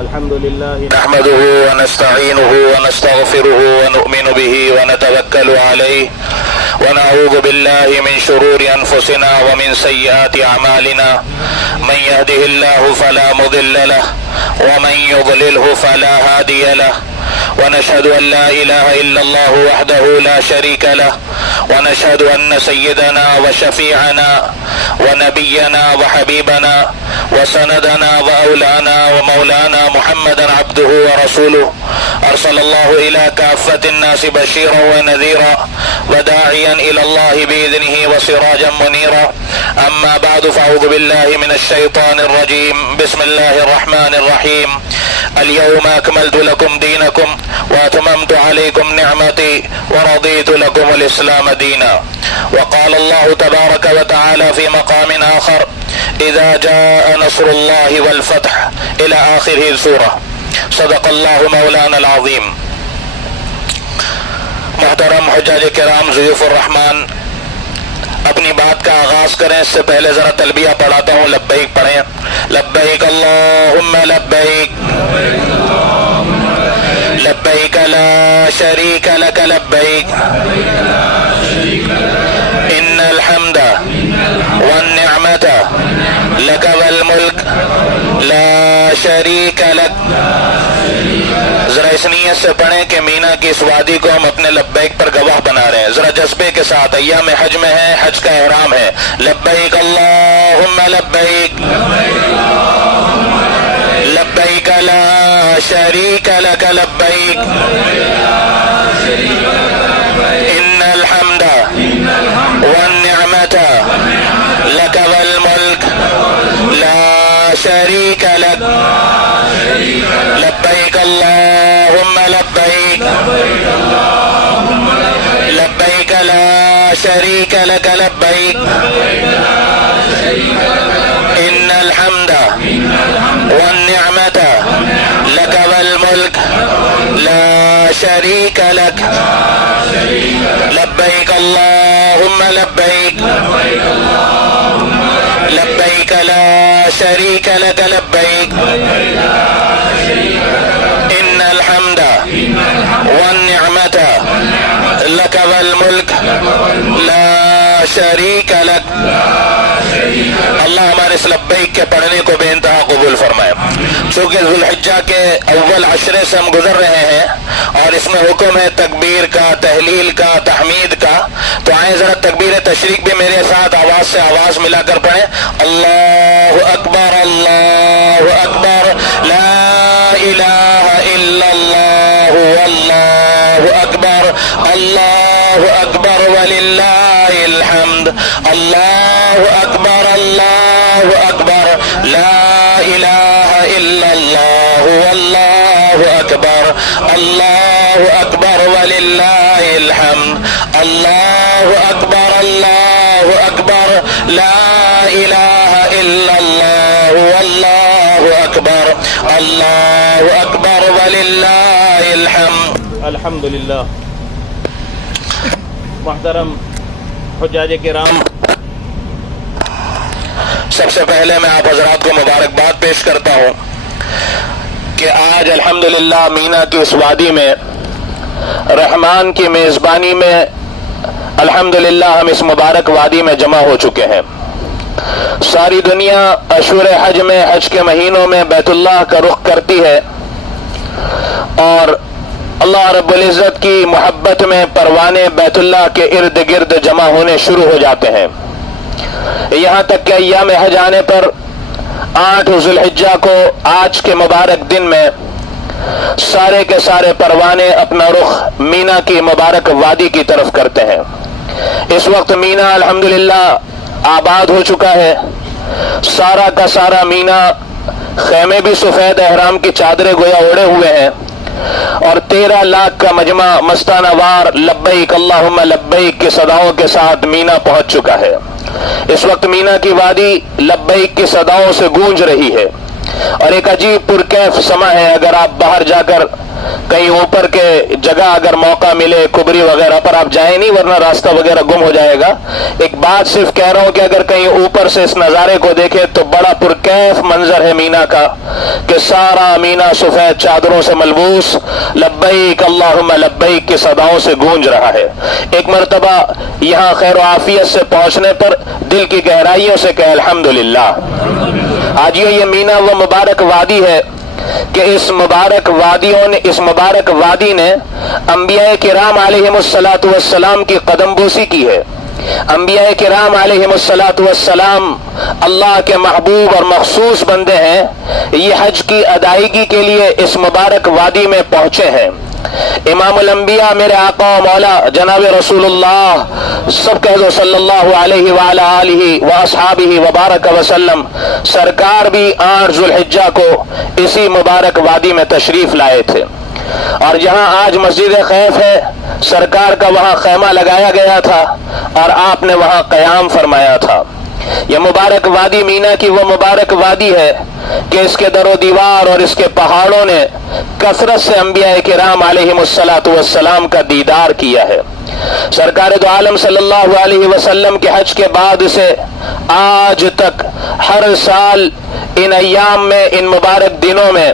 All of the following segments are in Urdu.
الحمد لله نحمده ونستعينه ونستغفره ونؤمن به ونتوكل عليه ونعوذ بالله من شرور أنفسنا ومن سيئات أعمالنا من يهده الله فلا مضل له ومن يضلله فلا هادي له ونشهد أن لا إله إلا الله وحده لا شريك له ونشهد أن سيدنا وشفيعنا ونبينا وحبيبنا وسندنا وأولانا ومولانا محمدا عبده ورسوله أرسل الله إلى كافة الناس بشيرا ونذيرا وداعيا إلى الله بإذنه وسراجا منيرا أما بعد فأعوذ بالله من الشيطان الرجيم بسم الله الرحمن الرحيم اليوم أكملت لكم دينكم وأتممت عليكم نعمتي ورضيت لكم الإسلام دينا وقال الله تبارك وتعالى في مقام آخر إذا جاء نصر الله والفتح إلى آخر السورة صدق الله مولانا العظيم. محترم حجاج کرام ضیوف الرحمن، اپنی بات کا آغاز کریں اس سے پہلے ذرا تلبیہ پڑھاتا ہوں، لبیک پڑھیں. لبیک اللہم لبیک لبیک لا شریک لک لبیک ان الحمد والنعمت لک والملک لا شریک لک. ذرا اس نیت سے پڑھیں کہ مینا کی اس وادی کو ہم اپنے لبیک پر گواہ بنا رہے ہیں. ذرا جذبے کے ساتھ، ایام حج میں ہے، حج کا احرام ہے. لبیک اللہم لبیک لبیک لا شریک لک لبیک ان الحمد والنعمت لک والملک لا شریک لک. لبیک اللہم لبیک لبیک لا شریک لک لبیک ان الحمد والنعمت لک والملک لا شریک لک. لبیک اللہم لبیک لبیک لا شریک لک لبیک ان الحمد والنعمت لک والملک لا شریک لک. اللہ ہمارے اس لبیک کے پڑھنے کو بے انتہا قبول فرمائے. چونکہ ذوالحجہ کے اول عشرے سے ہم گزر رہے ہیں اور اس میں حکم ہے تکبیر کا، تحلیل کا، تحمید کا، تو آئیں ذرا تکبیر تشریق بھی میرے ساتھ آواز سے آواز ملا کر پڑھیں. اللہ اکبر اللہ اکبر لا الہ الا اللہ واللہ اکبر اللہ اکبر وللہ الحمد. اللہ اکبر اللہ اکبر لا الہ الا اللہ واللہ اکبر اللہ اکبر وللہ الحمد. اللہ اکبر اللہ اکبر لا الہ الا اللہ واللہ اکبر اللہ اکبر وللہ الحمد. الحمدللہ. محترم حجاج کرام، سب سے پہلے میں آپ حضرات کو مبارکباد پیش کرتا ہوں کہ آج الحمدللہ مینا کی اس وادی میں رحمان کی میزبانی میں الحمدللہ ہم اس مبارک وادی میں جمع ہو چکے ہیں. ساری دنیا اشہر حج میں، حج کے مہینوں میں بیت اللہ کا رخ کرتی ہے اور اللہ رب العزت کی محبت میں پروانے بیت اللہ کے ارد گرد جمع ہونے شروع ہو جاتے ہیں. یہاں تک کہ ایام حج آنے پر 8 ذوالحجہ کو آج کے مبارک دن میں سارے کے سارے پروانے اپنا رخ مینا کی مبارک وادی کی طرف کرتے ہیں. اس وقت مینا الحمدللہ آباد ہو چکا ہے. سارا کا سارا مینا، خیمے بھی سفید احرام کی چادریں گویا اوڑے ہوئے ہیں اور 13 لاکھ کا مجمع مستانہ وار لبیک اللہم لبیک کی صداؤں کے ساتھ مینا پہنچ چکا ہے. اس وقت مینا کی وادی لبیک کی صداؤں سے گونج رہی ہے اور ایک عجیب پرکیف سما ہے. اگر آپ باہر جا کر کہیں اوپر کے جگہ اگر موقع ملے کبری وغیرہ پر آپ جائیں نہیں, ورنہ راستہ وغیرہ گم ہو جائے گا. ایک بات صرف کہہ رہا ہوں کہ اگر کہیں اوپر سے اس نظارے کو دیکھے تو بڑا پرکیف منظر ہے مینا کا, کہ سارا مینا سفید چادروں سے ملبوس لبیک اللہم لبیک کی صداؤں سے گونج رہا ہے. ایک مرتبہ یہاں خیر و عافیت سے پہنچنے پر دل کی گہرائیوں سے کہ الحمدللہ. آج یہ مینا وہ مبارک وادی ہے کہ اس مبارک وادی نے انبیاء کرام علیہم الصلاۃ والسلام کی قدم بوسی کی ہے. انبیاء کرام علیہم الصلاۃ والسلام اللہ کے محبوب اور مخصوص بندے ہیں. یہ حج کی ادائیگی کے لیے اس مبارک وادی میں پہنچے ہیں. امام الانبیاء میرے آقا و مولا جناب رسول اللہ سب کہہ دو صلی اللہ علیہ وعلی آلہ واصحابہ وبارک وسلم, سرکار بھی 8 ذوالحجہ کو اسی مبارک وادی میں تشریف لائے تھے. اور جہاں آج مسجد خیف ہے سرکار کا وہاں خیمہ لگایا گیا تھا اور آپ نے وہاں قیام فرمایا تھا. یہ مبارک وادی مینا کی وہ مبارک وادی ہے کہ اس کے در و دیوار اور اس کے پہاڑوں نے کثرت سے انبیاء کرام علیہم الصلاۃ والسلام کا دیدار کیا ہے. سرکار دو عالم صلی اللہ علیہ وسلم کے حج کے بعد سے آج تک ہر سال ان ایام میں, ان مبارک دنوں میں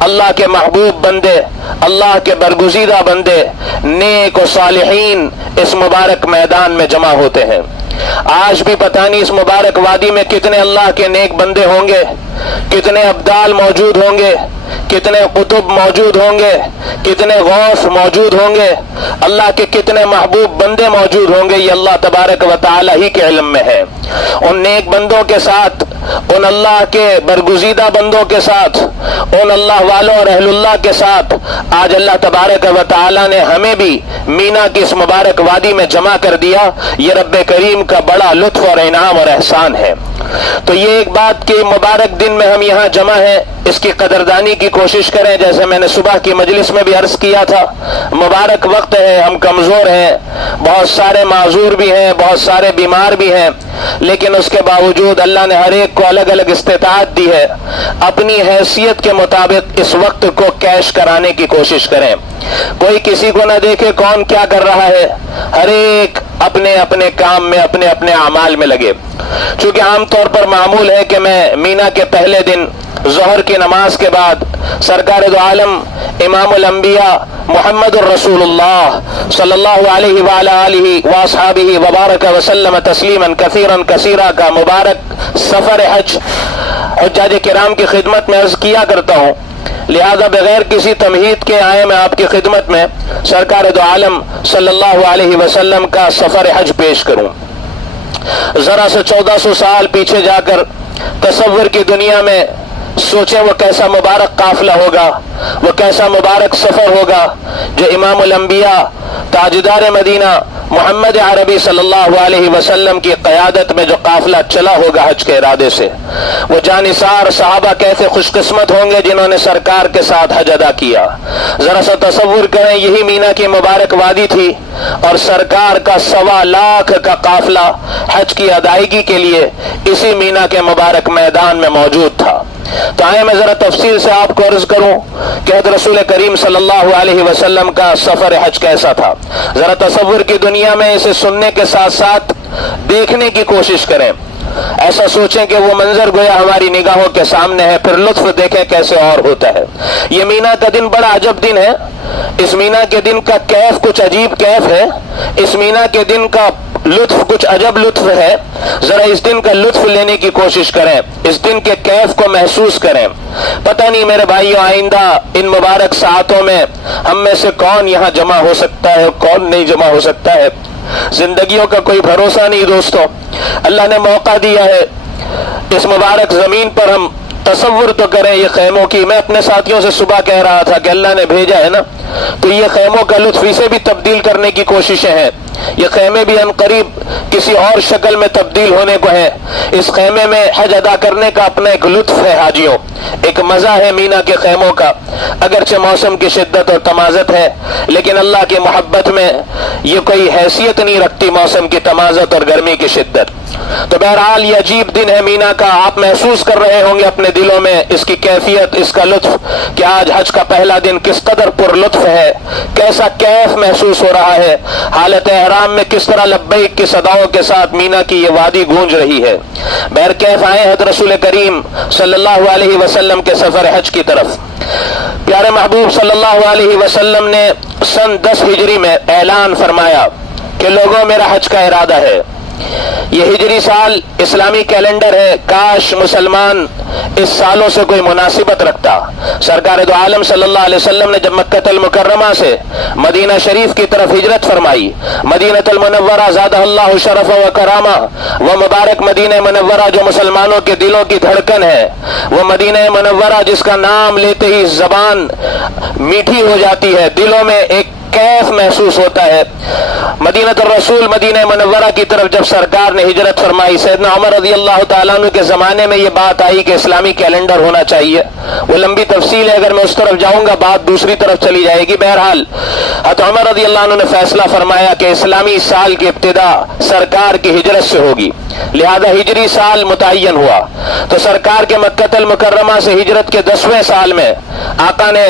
اللہ کے محبوب بندے, اللہ کے برگزیدہ بندے, نیک و صالحین اس مبارک میدان میں جمع ہوتے ہیں. آج بھی پتہ نہیں اس مبارک وادی میں کتنے اللہ کے نیک بندے ہوں گے, کتنے ابدال موجود ہوں گے, کتنے قطب موجود ہوں گے, کتنے غوث موجود ہوں گے, اللہ کے کتنے محبوب بندے موجود ہوں گے. یہ اللہ تبارک و تعالی ہی کے علم میں ہے. ان نیک بندوں کے ساتھ, ان اللہ کے برگزیدہ بندوں کے ساتھ, ان اللہ والوں اور اہل اللہ کے ساتھ آج اللہ تبارک و تعالی نے ہمیں بھی مینا کی اس مبارک وادی میں جمع کر دیا. یہ رب کریم کا بڑا لطف اور انعام اور احسان ہے. تو یہ ایک بات کہ مبارک دن میں ہم یہاں جمع ہیں, اس کی قدردانی کی کوشش کریں. جیسے میں نے صبح کی مجلس میں بھی عرض کیا تھا, مبارک وقت ہے, ہم کمزور ہیں, بہت سارے معذور بھی ہیں, بہت سارے بیمار بھی ہیں, لیکن اس کے باوجود اللہ نے ہر ایک کو الگ الگ استطاعت دی ہے. اپنی حیثیت کے مطابق اس وقت کو کیش کرانے کی کوشش کریں. کوئی کسی کو نہ دیکھے کون کیا کر رہا ہے, ہر ایک اپنے اپنے کام میں, اپنے اپنے اعمال میں لگے. چونکہ عام طور پر معمول ہے کہ میں مینا کے پہلے دن ظہر کی نماز کے بعد سرکار دو عالم امام الانبیاء محمد الرسول اللہ صلی اللہ علیہ وعلی آلہ واصحابہ وبارک وسلم تسلیما کثیرا کثیرا کا مبارک سفر حج حجاج کرام کی خدمت میں عرض کیا کرتا ہوں. لہذا بغیر کسی تمہید کے آئے میں آپ کی خدمت میں سرکار دو عالم صلی اللہ علیہ وسلم کا سفر حج پیش کروں. ذرا سے 1400 سال پیچھے جا کر تصور کی دنیا میں سوچیں وہ کیسا مبارک قافلہ ہوگا, وہ کیسا مبارک سفر ہوگا جو امام الانبیاء تاجدار مدینہ محمد عربی صلی اللہ علیہ وسلم کی قیادت میں جو قافلہ چلا ہوگا حج کے ارادے سے. وہ جانثار صحابہ کیسے خوش قسمت ہوں گے جنہوں نے سرکار کے ساتھ حج ادا کیا. ذرا سا تصور کریں, یہی مینا کی مبارک وادی تھی اور سرکار کا 1.25 لاکھ کا قافلہ حج کی ادائیگی کے لیے اسی مینا کے مبارک میدان میں موجود تھا. تو آئے میں ذرا تفصیل سے آپ کو عرض کروں کہ حضرت رسول کریم صلی اللہ علیہ وسلم کا سفر حج کیسا تھا. ذرا تصور کی دنیا میں اسے سننے کے ساتھ ساتھ دیکھنے کی کوشش کریں. ایسا سوچیں کہ وہ منظر گویا ہماری نگاہوں کے سامنے ہے, پھر لطف دیکھیں کیسے اور ہوتا ہے. یہ مینا کا دن بڑا عجب دن ہے. اس مینا کے دن کا کیف کچھ عجیب کیف ہے. اس مینا کے دن کا لطف کچھ عجب لطف ہے. ذرا اس دن کا لطف لینے کی کوشش کریں, اس دن کے کیف کو محسوس کریں. پتہ نہیں میرے بھائیوں, آئندہ ان مبارک ساعتوں میں ہم میں سے کون یہاں جمع ہو سکتا ہے, کون نہیں جمع ہو سکتا ہے. زندگیوں کا کوئی بھروسہ نہیں دوستو. اللہ نے موقع دیا ہے اس مبارک زمین پر, ہم تصور تو کریں یہ خیموں کی. میں اپنے ساتھیوں سے صبح کہہ رہا تھا کہ اللہ نے بھیجا ہے نا, تو یہ خیموں کا لطف اسے بھی تبدیل کرنے کی کوششیں ہیں. یہ خیمے بھی عنقریب کسی اور شکل میں تبدیل ہونے کو ہیں۔ اس خیمے میں حج ادا کرنے کا اپنا ایک لطف ہے حاجیوں، ایک مزہ ہے مینا کے خیموں کا۔ اگرچہ موسم کی شدت اور تمازت ہے، لیکن اللہ کی محبت میں یہ کوئی حیثیت نہیں رکھتی موسم کی تمازت اور گرمی کی شدت۔ تو بہرحال یہ عجیب دن ہے مینا کا، آپ محسوس کر رہے ہوں گے اپنے دلوں میں اس کی کیفیت، اس کا لطف کہ آج حج کا پہلا دن کس قدر پر لطف ہے، کیسا کیف محسوس ہو رہا ہے، حالت احرام میں کس طرح لبیک کی صداؤں کے ساتھ مینا کی یہ وادی گونج رہی ہے۔ بہر کیف آئے حضرت رسول کریم صلی اللہ علیہ وسلم کے سفر حج کی طرف۔ پیارے محبوب صلی اللہ علیہ وسلم نے سن 10 ہجری میں اعلان فرمایا کہ لوگوں میرا حج کا ارادہ ہے۔ یہ ہجری سال اسلامی کیلنڈر ہے، کاش مسلمان اس سالوں سے کوئی مناسبت رکھتا۔ سرکار دو عالم صلی اللہ علیہ وسلم نے جب مکہ المکرمہ سے مدینہ شریف کی طرف ہجرت فرمائی، مدینہ المنورہ زادہ اللہ شرف و کرامہ، وہ مبارک مدینہ منورہ جو مسلمانوں کے دلوں کی دھڑکن ہے، وہ مدینہ منورہ جس کا نام لیتے ہی زبان میٹھی ہو جاتی ہے، دلوں میں ایک کیف محسوس ہوتا ہے۔ مدینہ الرسول مدینہ منورہ کی طرف جب سرکار نے ہجرت فرمائی، سیدنا عمر رضی اللہ تعالیٰ عنہ کے زمانے میں یہ بات آئی کہ اسلامی کیلنڈر ہونا چاہیے۔ وہ لمبی تفصیل ہے، اگر میں اس طرف جاؤں گا بات دوسری طرف چلی جائے گی۔ بہرحال حضرت عمر رضی اللہ عنہ نے فیصلہ فرمایا کہ اسلامی سال کی ابتدا سرکار کی ہجرت سے ہوگی، لہذا ہجری سال متعین ہوا۔ تو سرکار کے مکہ المکرمہ سے ہجرت کے 10ویں سال میں آقا نے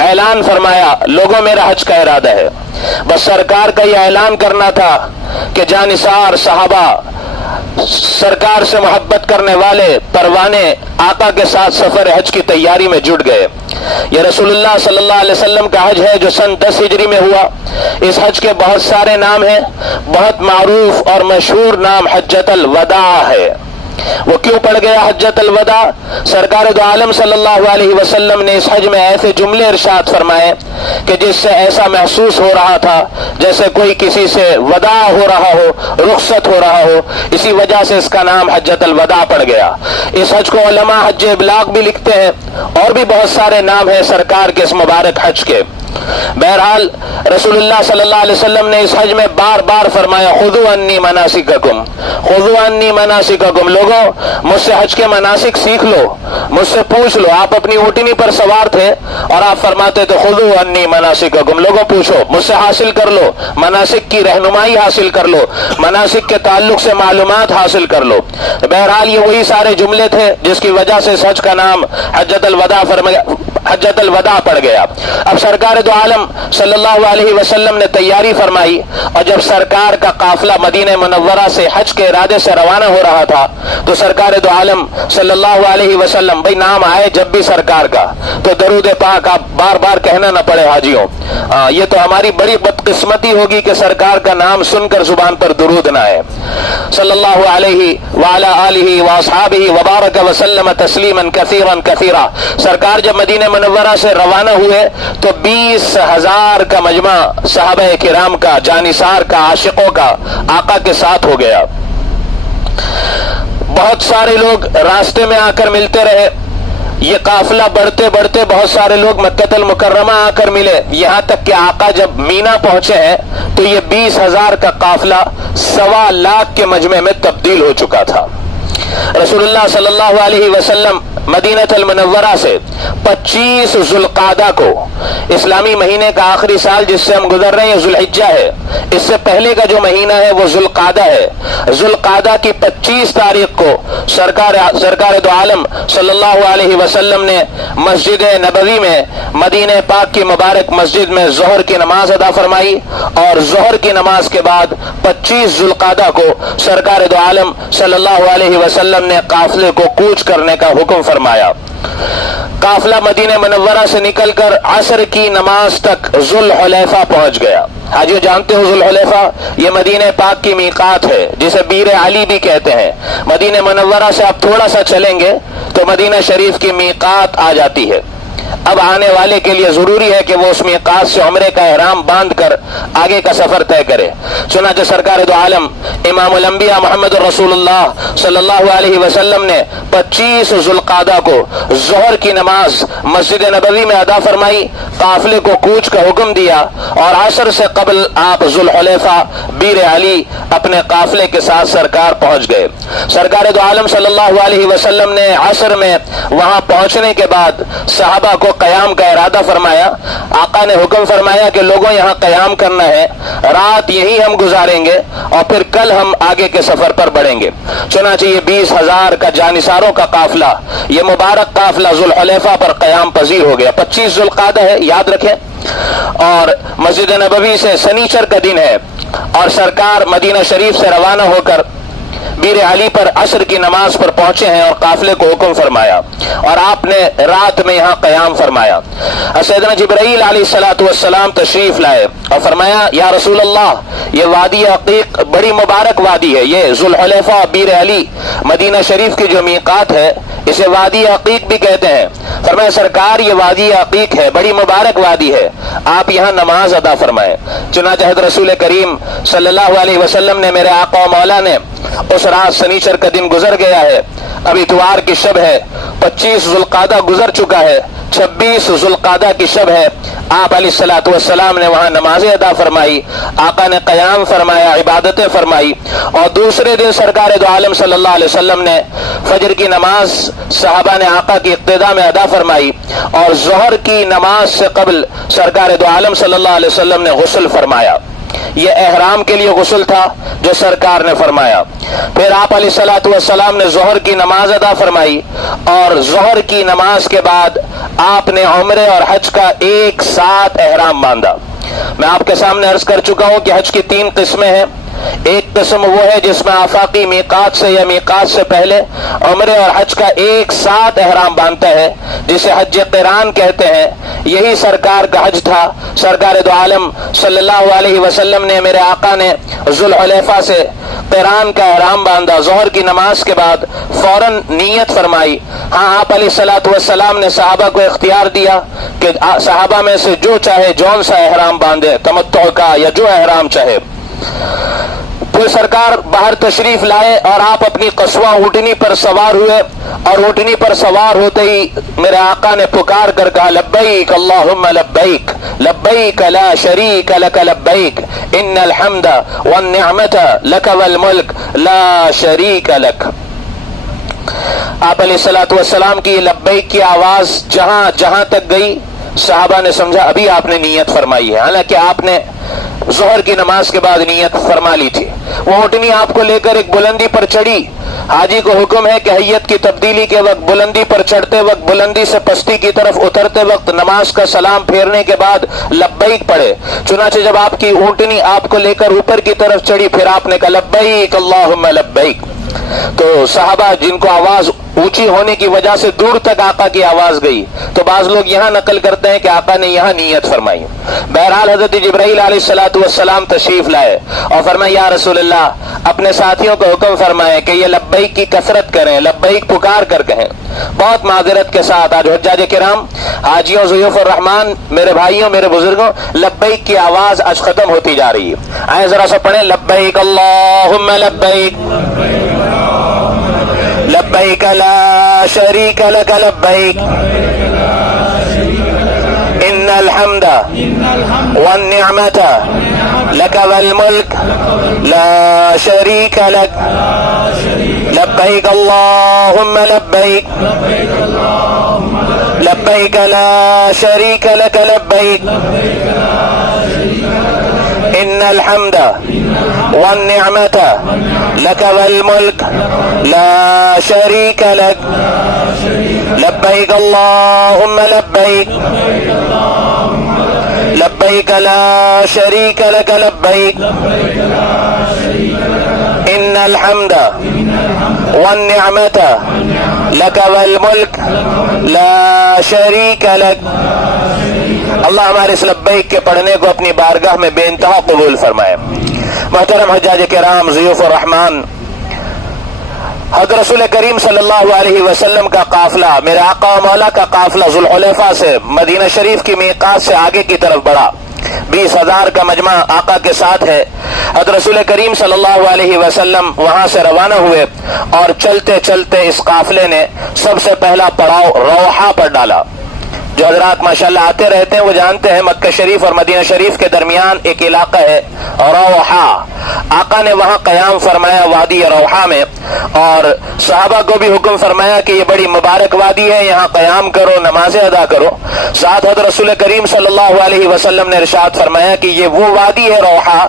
اعلان فرمایا لوگوں میرا حج کا ارادہ ہے۔ بس سرکار کا یہ اعلان کرنا تھا کہ جانثار صحابہ، سرکار سے محبت کرنے والے پروانے آقا کے ساتھ سفر حج کی تیاری میں جٹ گئے۔ یہ رسول اللہ صلی اللہ علیہ وسلم کا حج ہے جو سن 10 ہجری میں ہوا۔ اس حج کے بہت سارے نام ہیں، بہت معروف اور مشہور نام حجۃ الوداع ہے۔ وہ کیوں پڑ گیا حجۃ الوداع؟ سرکار دو عالم صلی اللہ علیہ وسلم نے اس حج میں ایسے جملے ارشاد فرمائے کہ جس سے ایسا محسوس ہو رہا تھا جیسے کوئی کسی سے وداع ہو رہا ہو، رخصت ہو رہا ہو، اسی وجہ سے اس کا نام حجۃ الوداع پڑ گیا۔ اس حج کو علماء حج ابلاغ بھی لکھتے ہیں، اور بھی بہت سارے نام ہیں سرکار کے اس مبارک حج کے۔ بہرحال رسول اللہ صلی اللہ علیہ وسلم نے اس حج میں بار بار فرمایا خذوا عنی مناسککم، خذوا عنی مناسککم، لوگوں مجھ سے حج کے مناسک سیکھ لو، مجھ سے پوچھ لو۔ آپ اپنی اونٹنی پر سوار تھے اور آپ فرماتے تھے خذوا عنی مناسککم، لوگوں پوچھو، مجھ سے حاصل کر لو، مناسک کی رہنمائی حاصل کر لو، مناسک کے تعلق سے معلومات حاصل کر لو۔ بہرحال یہ وہی سارے جملے تھے جس کی وجہ سے اس حج کا نام حجۃ الوداع پڑ گیا۔ اب سرکار دو عالم صلی اللہ علیہ وسلم نے تیاری فرمائی، اور جب سرکار کا قافلہ مدینہ منورہ سے حج کے ارادے سے روانہ ہو رہا تھا تو سرکار دو عالم صلی اللہ علیہ وسلم، بھئی نام آئے جب بھی سرکار کا تو درود پاک آپ بار بار کہنا نہ پڑے حاجیوں، یہ تو ہماری بڑی بدقسمتی ہوگی کہ سرکار کا نام سن کر زبان پر درود نہ آئے۔ صلی اللہ علیہ وعلی آلہ واصحابہ وبارک وسلم تسلیما کثیرا کثیرا۔ سرکار جب مدینہ منورہ سے روانہ ہوئے تو 20,000 کا مجمع صحابہ کرام کا، جانثار کا، عاشقوں کا آقا کے ساتھ ہو گیا۔ بہت سارے لوگ راستے میں آ کر ملتے رہے، یہ قافلہ بڑھتے بڑھتے بہت سارے لوگ مکہ المکرمہ آ کر ملے، یہاں تک کہ آقا جب مینا پہنچے ہیں تو یہ 20,000 کا قافلہ 1.25 لاکھ کے مجمع میں تبدیل ہو چکا تھا۔ رسول اللہ صلی اللہ علیہ وسلم مدینہ المنورہ سے 25 ذوالقعدہ کو، اسلامی مہینے کا آخری سال جس سے ہم گزر رہے ہیں ذوالحجہ ہے، اس سے پہلے کا جو مہینہ ہے وہ ذوالقعدہ ہے۔ ذوالقعدہ کی 25 تاریخ کو سرکار دو عالم صلی اللہ علیہ وسلم نے مسجد نبوی میں، مدینہ پاک کی مبارک مسجد میں ظہر کی نماز ادا فرمائی، اور ظہر کی نماز کے بعد 25 ذوالقعدہ کو سرکار دو عالم صلی اللہ علیہ وسلم نے قافلے کو کوچ کرنے کا حکم فرمایا۔ قافلہ مدینہ منورہ سے نکل کر عصر کی نماز تک ذوالحلیفہ پہنچ گیا۔ حاجی جانتے ہو ذوالحلیفہ یہ مدینہ پاک کی میقات ہے، جسے بیر علی بھی کہتے ہیں۔ مدینہ منورہ سے آپ تھوڑا سا چلیں گے تو مدینہ شریف کی میقات آ جاتی ہے۔ اب آنے والے کے لیے ضروری ہے کہ وہ اس میقات سے عمرے کا احرام باندھ کر آگے کا سفر طے کرے۔ چنانچہ سرکار دو عالم امام الانبیاء محمد رسول اللہ صلی اللہ علیہ وسلم نے 25 ذوالقعدہ کو ظہر کی نماز مسجد نبوی میں ادا فرمائی، قافلے کو کوچ کا حکم دیا اور عصر سے قبل آپ ذوالحلیفہ بیر علی اپنے قافلے کے ساتھ سرکار پہنچ گئے۔ سرکار دو عالم صلی اللہ علیہ وسلم نے عصر میں وہاں پہنچنے کے بعد صحابہ کو قیام کا ارادہ فرمایا۔ آقا نے حکم فرمایا کہ لوگوں یہاں قیام کرنا ہے، رات یہی ہم گزاریں گے اور پھر کل ہم آگے کے سفر پر بڑھیں گے۔ چنانچہ یہ 20,000 کا جانثاروں کا قافلہ، یہ مبارک قافلہ ذوالحلیفہ پر قیام پذیر ہو گیا۔ 25 ذوالقعدہ ہے، یاد رکھیں، اور مسجد نبوی سے سنیچر کا دن ہے، اور سرکار مدینہ شریف سے روانہ ہو کر بیر علی پر عصر کی نماز پر پہنچے ہیں اور قافلے کو حکم فرمایا اور آپ نے رات میں یہاں قیام فرمایا۔ سیدنا جبرائیل علیہ الصلوۃ والسلام تشریف لائے اور فرمایا یا رسول اللہ، یہ وادی عقیق بڑی مبارک وادی ہے، یہ ذوالحلیفہ بیر علی مدینہ شریف کی جو میقات ہے اسے وادی عقیق بھی کہتے ہیں۔ فرمایا سرکار یہ وادی عقیق ہے، بڑی مبارک وادی ہے، آپ یہاں نماز ادا فرمائیں۔ چنانچہ حضرت رسول کریم صلی اللہ علیہ وسلم نے، میرے آقا و مولا نے، اس رات سنیچر کا دن گزر گیا ہے، اب اتوار کی شب ہے، 25 ذوالقعدہ گزر چکا ہے، 26 ذوالقعدہ کی شب ہے۔ آپ علیہ الصلوۃ والسلام نے وہاں نمازیں ادا فرمائی، آقا نے قیام فرمایا، عبادتیں فرمائی، اور دوسرے دن سرکار دو عالم صلی اللہ علیہ وسلم نے فجر کی نماز صحابہ نے آقا کی اقتداء میں ادا فرمائی، اور ظہر کی نماز سے قبل سرکار دو عالم صلی اللہ علیہ وسلم نے غسل فرمایا۔ یہ احرام کے لیے غسل تھا جو سرکار نے فرمایا۔ پھر آپ علیہ الصلوۃ والسلام نے ظہر کی نماز ادا فرمائی، اور ظہر کی نماز کے بعد آپ نے عمرے اور حج کا ایک ساتھ احرام باندھا۔ میں آپ کے سامنے عرض کر چکا ہوں کہ حج کی 3 قسمیں ہیں۔ ایک قسم وہ ہے جس میں آفاقی میقات سے یا میقات سے پہلے عمرے اور حج کا ایک ساتھ احرام باندھتا ہے، جسے حج قران کہتے ہیں۔ یہی سرکار کا حج تھا۔ سرکار دو عالم صلی اللہ علیہ وسلم نے، میرے آقا نے، ذوالحلیفہ سے قران کا احرام باندھا، ظہر کی نماز کے بعد فوراً نیت فرمائی۔ ہاں، آپ علیہ الصلوۃ والسلام نے صحابہ کو اختیار دیا کہ صحابہ میں سے جو چاہے جون سا احرام باندھے، تمتع کا یا جو احرام چاہے۔ پھر سرکار باہر تشریف لائے اور آپ اپنی قصوہ اونٹنی پر سوار ہوئے، اور اونٹنی پر سوار ہوتے ہی میرے آقا نے پکار کر کہا لبیک اللہم لبیک لبیک لا شریک لک لبیک ان الحمد والنعمت لک والملک لا شریک لک۔ آپ علیہ الصلوۃ والسلام کی لبیک کی آواز جہاں جہاں تک گئی، صحابہ نے سمجھا ابھی آپ نے نیت فرمائی ہے، حالانکہ آپ نے ظہر کی نماز کے بعد نیت فرما لی تھی۔ وہ اونٹنی آپ کو لے کر ایک بلندی پر چڑھی۔ حاجی کو حکم ہے کہ حیت کی تبدیلی کے وقت بلندی پر چڑھتے وقت بلندی سے پستی کی طرف اترتے وقت نماز کا سلام پھیرنے کے بعد لبیک پڑھے۔ چنانچہ جب آپ کی اونٹنی آپ کو لے کر اوپر کی طرف چڑھی، پھر آپ نے کہا لبیک اللہم لبیک۔ تو صحابہ جن کو آواز اونچی ہونے کی وجہ سے دور تک آقا کی آواز گئی، تو بعض لوگ یہاں نقل کرتے ہیں کہ آقا نے یہاں نیت فرمائی۔ بہرحال حضرت جبرائیل علیہ الصلوۃ والسلام تشریف لائے اور فرمایا یا رسول اللہ، اپنے ساتھیوں کو حکم فرمائے کہ یہ لبیک کی کثرت کریں، لبیک پکار کر کہیں۔ بہت معذرت کے ساتھ آج حجاج کرام، حاجیوں، ضیوف الرحمان، میرے بھائیوں، میرے بزرگوں، لبیک کی آواز آج ختم ہوتی جا رہی ہے۔ آئے ذرا سا پڑھیں لبیک اللہم لبیک لبیک لا شریک لک لبیک ان الحمد والنعمت لک والملک لا شریک لک لبیک اللہم لبیک لبیک لا شریک لک لبیک ان الحمد والنعمت لک والملک لا شریک لک لبیک اللہم لبیک لبیک لا شریک لک لبیک ان الحمد والنعمت لک والملک لا شریک لک۔ اللہ ہمارے اس لبیک کے پڑھنے کو اپنی بارگاہ میں بے انتہا قبول فرمائے۔ محترم حجاج کرام، ضیوف الرحمان، حضرت رسول کریم صلی اللہ علیہ وسلم کا قافلہ، میرے آقا و مولا کا قافلہ ذوالحلیفہ سے مدینہ شریف کی میقات سے آگے کی طرف بڑھا۔ 20,000 کا مجمع آقا کے ساتھ ہے۔ حضرت رسول کریم صلی اللہ علیہ وسلم وہاں سے روانہ ہوئے اور چلتے چلتے اس قافلے نے سب سے پہلا پڑاؤ روحہ پر ڈالا۔ جو حضرات ماشاءاللہ آتے رہتے ہیں وہ جانتے ہیں مکہ شریف اور مدینہ شریف کے درمیان ایک علاقہ ہے روحہ۔ آقا نے وہاں قیام فرمایا وادی روحہ میں، اور صحابہ کو بھی حکم فرمایا کہ یہ بڑی مبارک وادی ہے، یہاں قیام کرو، نمازیں ادا کرو۔ ساتھ حضرت رسول کریم صلی اللہ علیہ وسلم نے ارشاد فرمایا کہ یہ وہ وادی ہے روحہ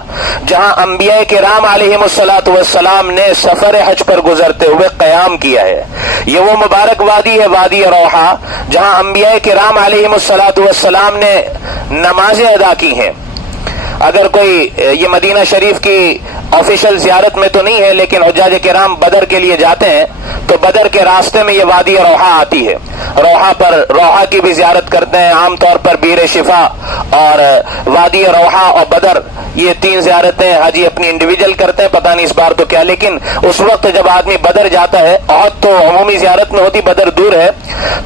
جہاں انبیاء کرام علیہم الصلاۃ والسلام نے سفر حج پر گزرتے ہوئے قیام کیا ہے۔ یہ وہ مبارک وادی ہے وادی روحہ جہاں انبیاء کرام علیہم الصلاۃ والسلام نے نمازیں ادا کی ہیں۔ اگر کوئی یہ مدینہ شریف کی آفیشل زیارت میں تو نہیں ہے، لیکن حجاج کرام بدر کے لیے جاتے ہیں تو بدر کے راستے میں یہ وادی روحہ آتی ہے۔ روحہ پر روحہ کی بھی زیارت کرتے ہیں عام طور پر، بیر شفا اور وادی روحہ اور بدر، یہ 3 زیارتیں حاجی اپنی انڈیویجل کرتے ہیں، پتہ نہیں اس بار تو کیا، لیکن اس وقت جب آدمی بدر جاتا ہے، احد تو عمومی زیارت میں ہوتی، بدر دور ہے،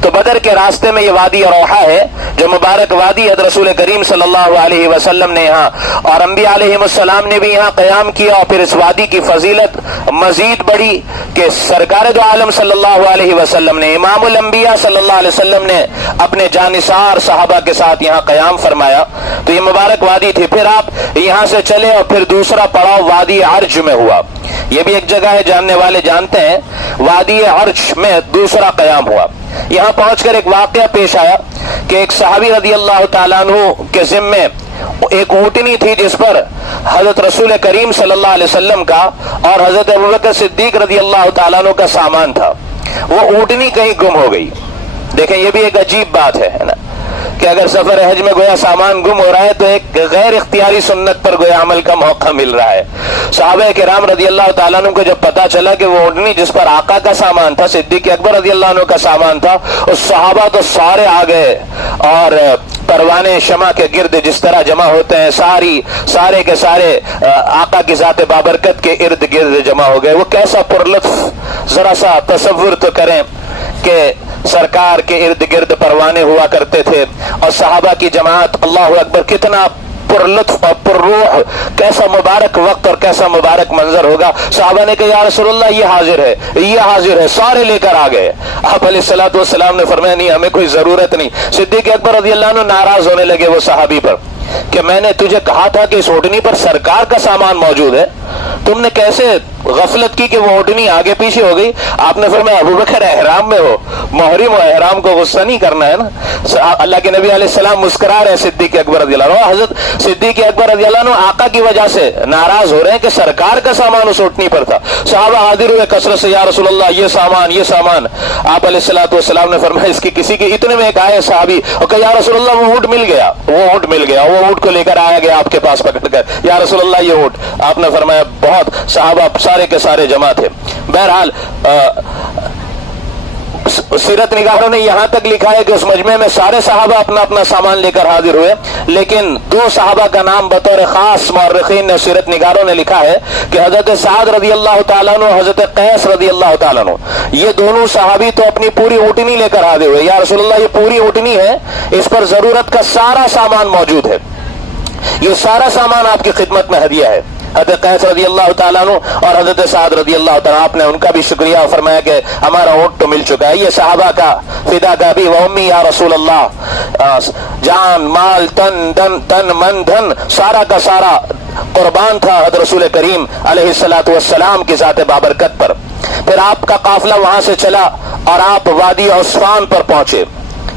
تو بدر کے راستے میں یہ وادی روحہ ہے جو مبارک وادی حضرت رسول کریم صلی اللہ علیہ وسلم نے یہاں اور انبیاء علیہم السلام نے بھی یہاں قیام کیا، اور پھر اس وادی کی فضیلت مزید بڑی کہ سرکار دو عالم صلی اللہ علیہ وسلم نے، امام الانبیاء صلی اللہ علیہ وسلم نے اپنے جانثار صحابہ کے ساتھ یہاں قیام فرمایا، تو یہ مبارک وادی تھی۔ پھر آپ یہاں سے چلے اور پھر دوسرا پڑاؤ وادی عرج میں ہوا۔ یہ بھی ایک جگہ ہے، جاننے والے جانتے ہیں، وادی عرج میں دوسرا قیام ہوا۔ یہاں پہنچ کر ایک واقعہ پیش آیا کہ ایک صحابی رضی اللہ تعالیٰ عنہ کے ذمے ایک اونٹنی تھی جس پر حضرت رسول کریم صلی اللہ علیہ وسلم کا اور حضرت ابوبکر صدیق رضی اللہ تعالیٰ عنہ کا سامان تھا۔ وہ اونٹنی کہیں گم ہو گئی۔ دیکھیں یہ بھی ایک عجیب بات ہے نا، کہ اگر سفر حج میں گویا سامان گم ہو رہا ہے تو ایک غیر اختیاری سنت پر گویا عمل کا موقع مل رہا ہے۔ صحابہ کرام رضی اللہ تعالیٰ عنہ کو جب پتا چلا کہ وہ اونٹنی جس پر آقا کا سامان تھا، صدیق اکبر رضی اللہ عنہ کا سامان تھا، اس صحابہ تو سارے آ گئے اور پروانے شمع کے گرد جس طرح جمع ہوتے ہیں سارے کے سارے آقا کی ذات بابرکت کے ارد گرد جمع ہو گئے۔ وہ کیسا پرلطف، ذرا سا تصور تو کریں کہ سرکار کے ارد گرد پروانے ہوا کرتے تھے اور صحابہ کی جماعت، اللہ اکبر، کتنا پرلطف اور پرروح، کیسا مبارک وقت اور کیسا مبارک منظر ہوگا۔ صحابہ نے کہا یا رسول اللہ یہ حاضر ہے، یہ حاضر ہے، سارے لے کر آ گئے۔ آپ علیہ الصلوۃ والسلام نے فرمایا نہیں، ہمیں کوئی ضرورت نہیں۔ صدیق اکبر رضی اللہ عنہ ناراض ہونے لگے وہ صحابی پر کہ میں نے تجھے کہا تھا کہ اس اونٹنی پر سرکار کا سامان موجود ہے، تم نے کیسے غفلت کی کہ وہ اونٹنی آگے پیچھے ہو گئی؟ آپ نے فرمایا ابوبکر احرام میں ہو، محرم و احرام کو غصہ نہیں کرنا ہے نا۔ اللہ کے نبی علیہ السلام مسکرا رہے صدیق اکبر رضی اللہ عنہ۔ حضرت صدیق اکبر رضی اللہ عنہ آقا کی وجہ سے ناراض ہو رہے ہیں کہ سرکار کا سامان اس اونٹنی پر تھا۔ صحابہ حاضر ہوئے کثرت سے، یا رسول اللہ یہ سامان۔ آپ علیہ الصلوۃ والسلام نے فرمایا اس کی کسی کی، اتنے میں ایک آئے صحابی اور کہا یا رسول اللہ وہ اونٹ مل گیا، وہ اونٹ کو لے کر آیا گیا آپ کے پاس پکڑ کر، یا رسول اللہ یہ اونٹ۔ آپ نے فرمایا بہت، صحابہ سارے کے سارے جمع تھے۔ بہرحال سیرت نگاروں نے یہاں تک لکھا ہے کہ اس مجمع میں سارے صحابہ اپنا اپنا سامان لے کر حاضر ہوئے، لیکن 2 صحابہ کا نام بطور خاص مورخین نے، سیرت نگاروں نے لکھا ہے کہ حضرت سعد رضی اللہ تعالیٰ عنہ، حضرت قیس رضی اللہ تعالیٰ عنہ، یہ دونوں صحابی تو اپنی پوری اونٹنی لے کر حاضر ہوئے۔ یا رسول اللہ یہ پوری اونٹنی ہے، اس پر ضرورت کا سارا سامان موجود ہے، یہ سارا سامان آپ کی خدمت میں ہدیہ ہے۔ حضرت قیس رضی اللہ تعالیٰ عنہ اور حضرت سعد رضی اللہ تعالیٰ، آپ نے ان کا بھی شکریہ فرمایا کہ ہمارا اونٹ تو مل چکا ہے۔ یہ صحابہ کا فدا کا بھی، وہ امی یا رسول اللہ، جان مال تن من دھن سارا کا سارا قربان تھا حضرت رسول کریم علیہ الصلوۃ والسلام کی ذات بابرکت پر۔ پھر آپ کا قافلہ وہاں سے چلا اور آپ وادی عصفان پر پہنچے۔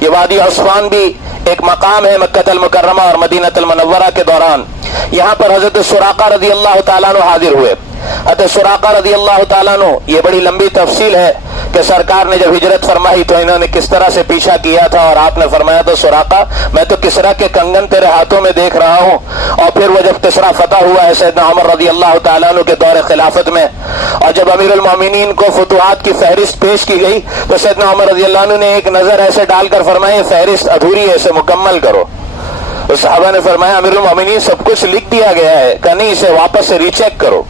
یہ وادی عصفان بھی ایک مقام ہے مکہ المکرمہ اور مدینہ المنورہ کے دوران۔ یہاں پر حضرت سراقہ رضی اللہ تعالیٰ عنہ حاضر ہوئے۔ حضرت سراقہ رضی اللہ تعالیٰ عنہ، یہ بڑی لمبی تفصیل ہے کہ سرکار نے جب ہجرت فرمائی تو انہوں نے کس طرح سے پیچھا کیا تھا، اور آپ نے فرمایا تو سراقہ میں تو کسرا کے کنگن تیرے ہاتھوں میں دیکھ رہا ہوں۔ اور پھر وہ جب کسرا فتح ہوا ہے سیدنا عمر رضی اللہ تعالیٰ عنہ کے دور خلافت میں، اور جب امیر المومنین کو فتوحات کی فہرست پیش کی گئی تو سیدنا عمر رضی اللہ عنہ نے ایک نظر ایسے ڈال کر فرمایا فہرست ادھوری ہے، اسے مکمل کرو۔ تو صحابہ نے فرمایا امیر المومنین سب کچھ لکھ دیا گیا ہے کہ نہیں، اسے واپس سے ری چیک کرو۔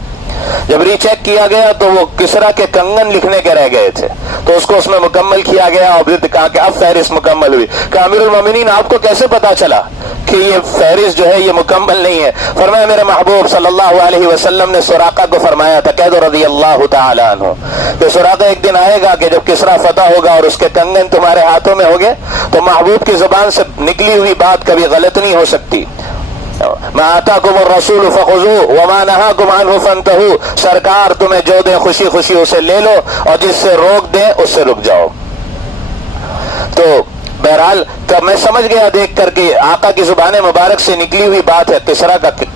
جب ری چیک کیا گیا تو وہ کسرا کے کنگن لکھنے کے رہ گئے تھے، تو اس کو اس میں مکمل کیا گیا اور پھر کہا کہ اب فہرست مکمل ہوئی۔ کہ امیر المومنین آپ کو کیسے پتا چلا کہ یہ فہرست جو ہے یہ مکمل نہیں ہے؟ فرمایا میرے محبوب صلی اللہ علیہ وسلم نے سراقہ کو فرمایا تھا، کہہ دو رضی اللہ تعالی عنہ کہ سراقہ ایک دن آئے گا کہ جب کسرا فتح ہوگا اور اس کے کنگن تمہارے ہاتھوں میں ہوگے تو محبوب کی زبان سے نکلی ہوئی بات کبھی غلط نہیں ہو سکتی۔ ما آتاکم الرسول فخذوه وما نهاکم عنه فانتهوا، سرکار تمہیں جو دیں خوشی خوشی اسے لے لو اور جس سے روک دیں اس سے رک جاؤ۔ تو بہرحال تب میں سمجھ گیا دیکھ کر کے آقا کی زبان مبارک سے نکلی ہوئی بات ہے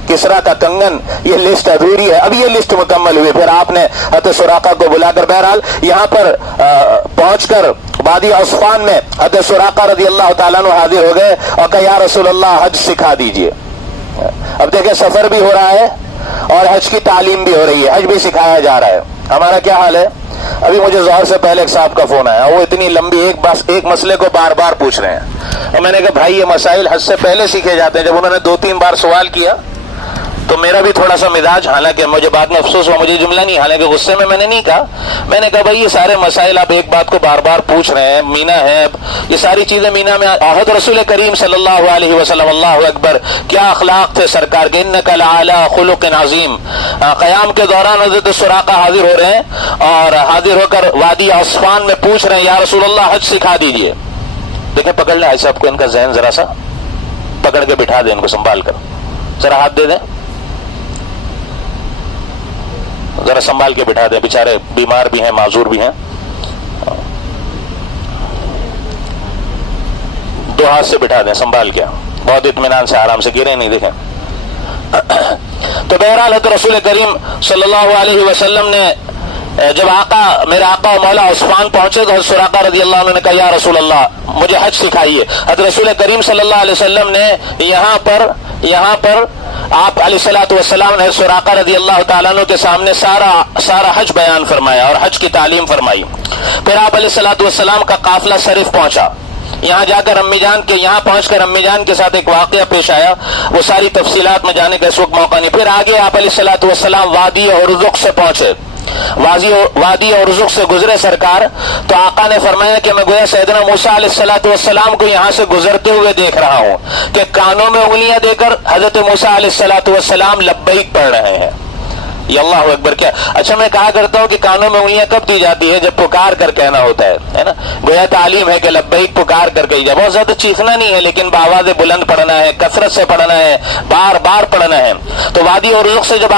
کسرا کا کنگن، یہ لسٹ ادھوری ہے، اب یہ لسٹ مکمل ہوئی۔ پھر آپ نے حضرت سراقہ کو بلا کر بہرحال یہاں پر پہنچ کر وادی عصفان میں حضرت سراقہ رضی اللہ تعالیٰ عنہ حاضر ہو گئے اور کہا یا رسول اللہ حج سکھا دیجئے۔ اب دیکھیں سفر بھی ہو رہا ہے اور حج کی تعلیم بھی ہو رہی ہے، حج بھی سکھایا جا رہا ہے۔ ہمارا کیا حال ہے؟ ابھی مجھے ظہر سے پہلے ایک صاحب کا فون آیا، وہ اتنی لمبی ایک مسئلے کو بار بار پوچھ رہے ہیں، اور میں نے کہا بھائی یہ مسائل حج سے پہلے سیکھے جاتے ہیں۔ جب انہوں نے 2-3 بار سوال کیا تو میرا بھی تھوڑا سا مزاج، حالانکہ مجھے بعد میں افسوس ہوا، مجھے جملہ نہیں، حالانکہ غصے میں نے نہیں کہا، میں نے کہا بھائی یہ سارے مسائل آپ ایک بات کو بار بار پوچھ رہے ہیں، مینا ہے، یہ ساری چیزیں مینا میں حضرت رسول کریم صلی اللہ علیہ وسلم، اللہ اکبر، کیا اخلاق تھے سرکار کے، انک لعلی خلق عظیم۔ قیام کے دوران حضرت سراقہ حاضر ہو رہے ہیں اور حاضر ہو کر وادی عصفان میں پوچھ رہے ہیں یا رسول اللہ حج سکھا دیجئے۔ دیکھیں پکڑ لیں ایسا، آپ کو ان کا ذہن ذرا سا پکڑ کے بٹھا دیں، ان کو سنبھال کر ذرا ہاتھ دے دیں، ذرا سنبھال کے بٹھا دیں، بیچارے بیمار بھی ہیں، معذور بھی ہیں۔ 2 ہاتھ سے بٹھا دیں سنبھال کے، بہت اطمینان سے، آرام سے، گرے نہیں، دیکھیں۔ تو بہرحال حضرت رسول کریم صلی اللہ علیہ وسلم نے جب میرے آقا و مولا عثمان پہنچے تو حضرت سراقہ رضی اللہ عنہ نے کہا یا رسول اللہ مجھے حج سکھائیے۔ حضرت رسول کریم صلی اللہ علیہ وسلم نے یہاں پر آپ علیہ الصلوۃ والسلام نے سراقہ رضی اللہ تعالیٰ عنہ کے سامنے سارا حج بیان فرمایا اور حج کی تعلیم فرمائی۔ پھر آپ علیہ الصلوۃ والسلام کا قافلہ صرف پہنچا، یہاں جا کر یہاں پہنچ کر امی جان کے ساتھ ایک واقعہ پیش آیا، وہ ساری تفصیلات میں جانے کا اس وقت موقع نہیں۔ پھر آگے آپ علیہ الصلوۃ والسلام وادی ارزق سے پہنچے، وادی ارزق سے گزرے سرکار، تو آقا نے فرمایا کہ میں گویا سیدنا موسیٰ علیہ الصلوۃ والسلام کو یہاں سے گزرتے ہوئے دیکھ رہا ہوں کہ کانوں میں انگلیاں دے کر حضرت موسیٰ علیہ الصلوۃ والسلام لبیک پڑھ رہے ہیں۔ یہ اللہ اکبر کیا! اچھا میں کہا کرتا ہوں کہ کانوں میں انگلیاں کب دی جاتی ہے؟ جب پکار کر کہنا ہوتا ہے نا، گویا تعلیم ہے کہ لبیک پکار کر کہی جائے، بہت زیادہ چیخنا نہیں ہے لیکن بآواز بلند پڑھنا ہے، کثرت سے پڑھنا ہے، بار بار پڑھنا ہے۔ تو وادی ارزق سے جب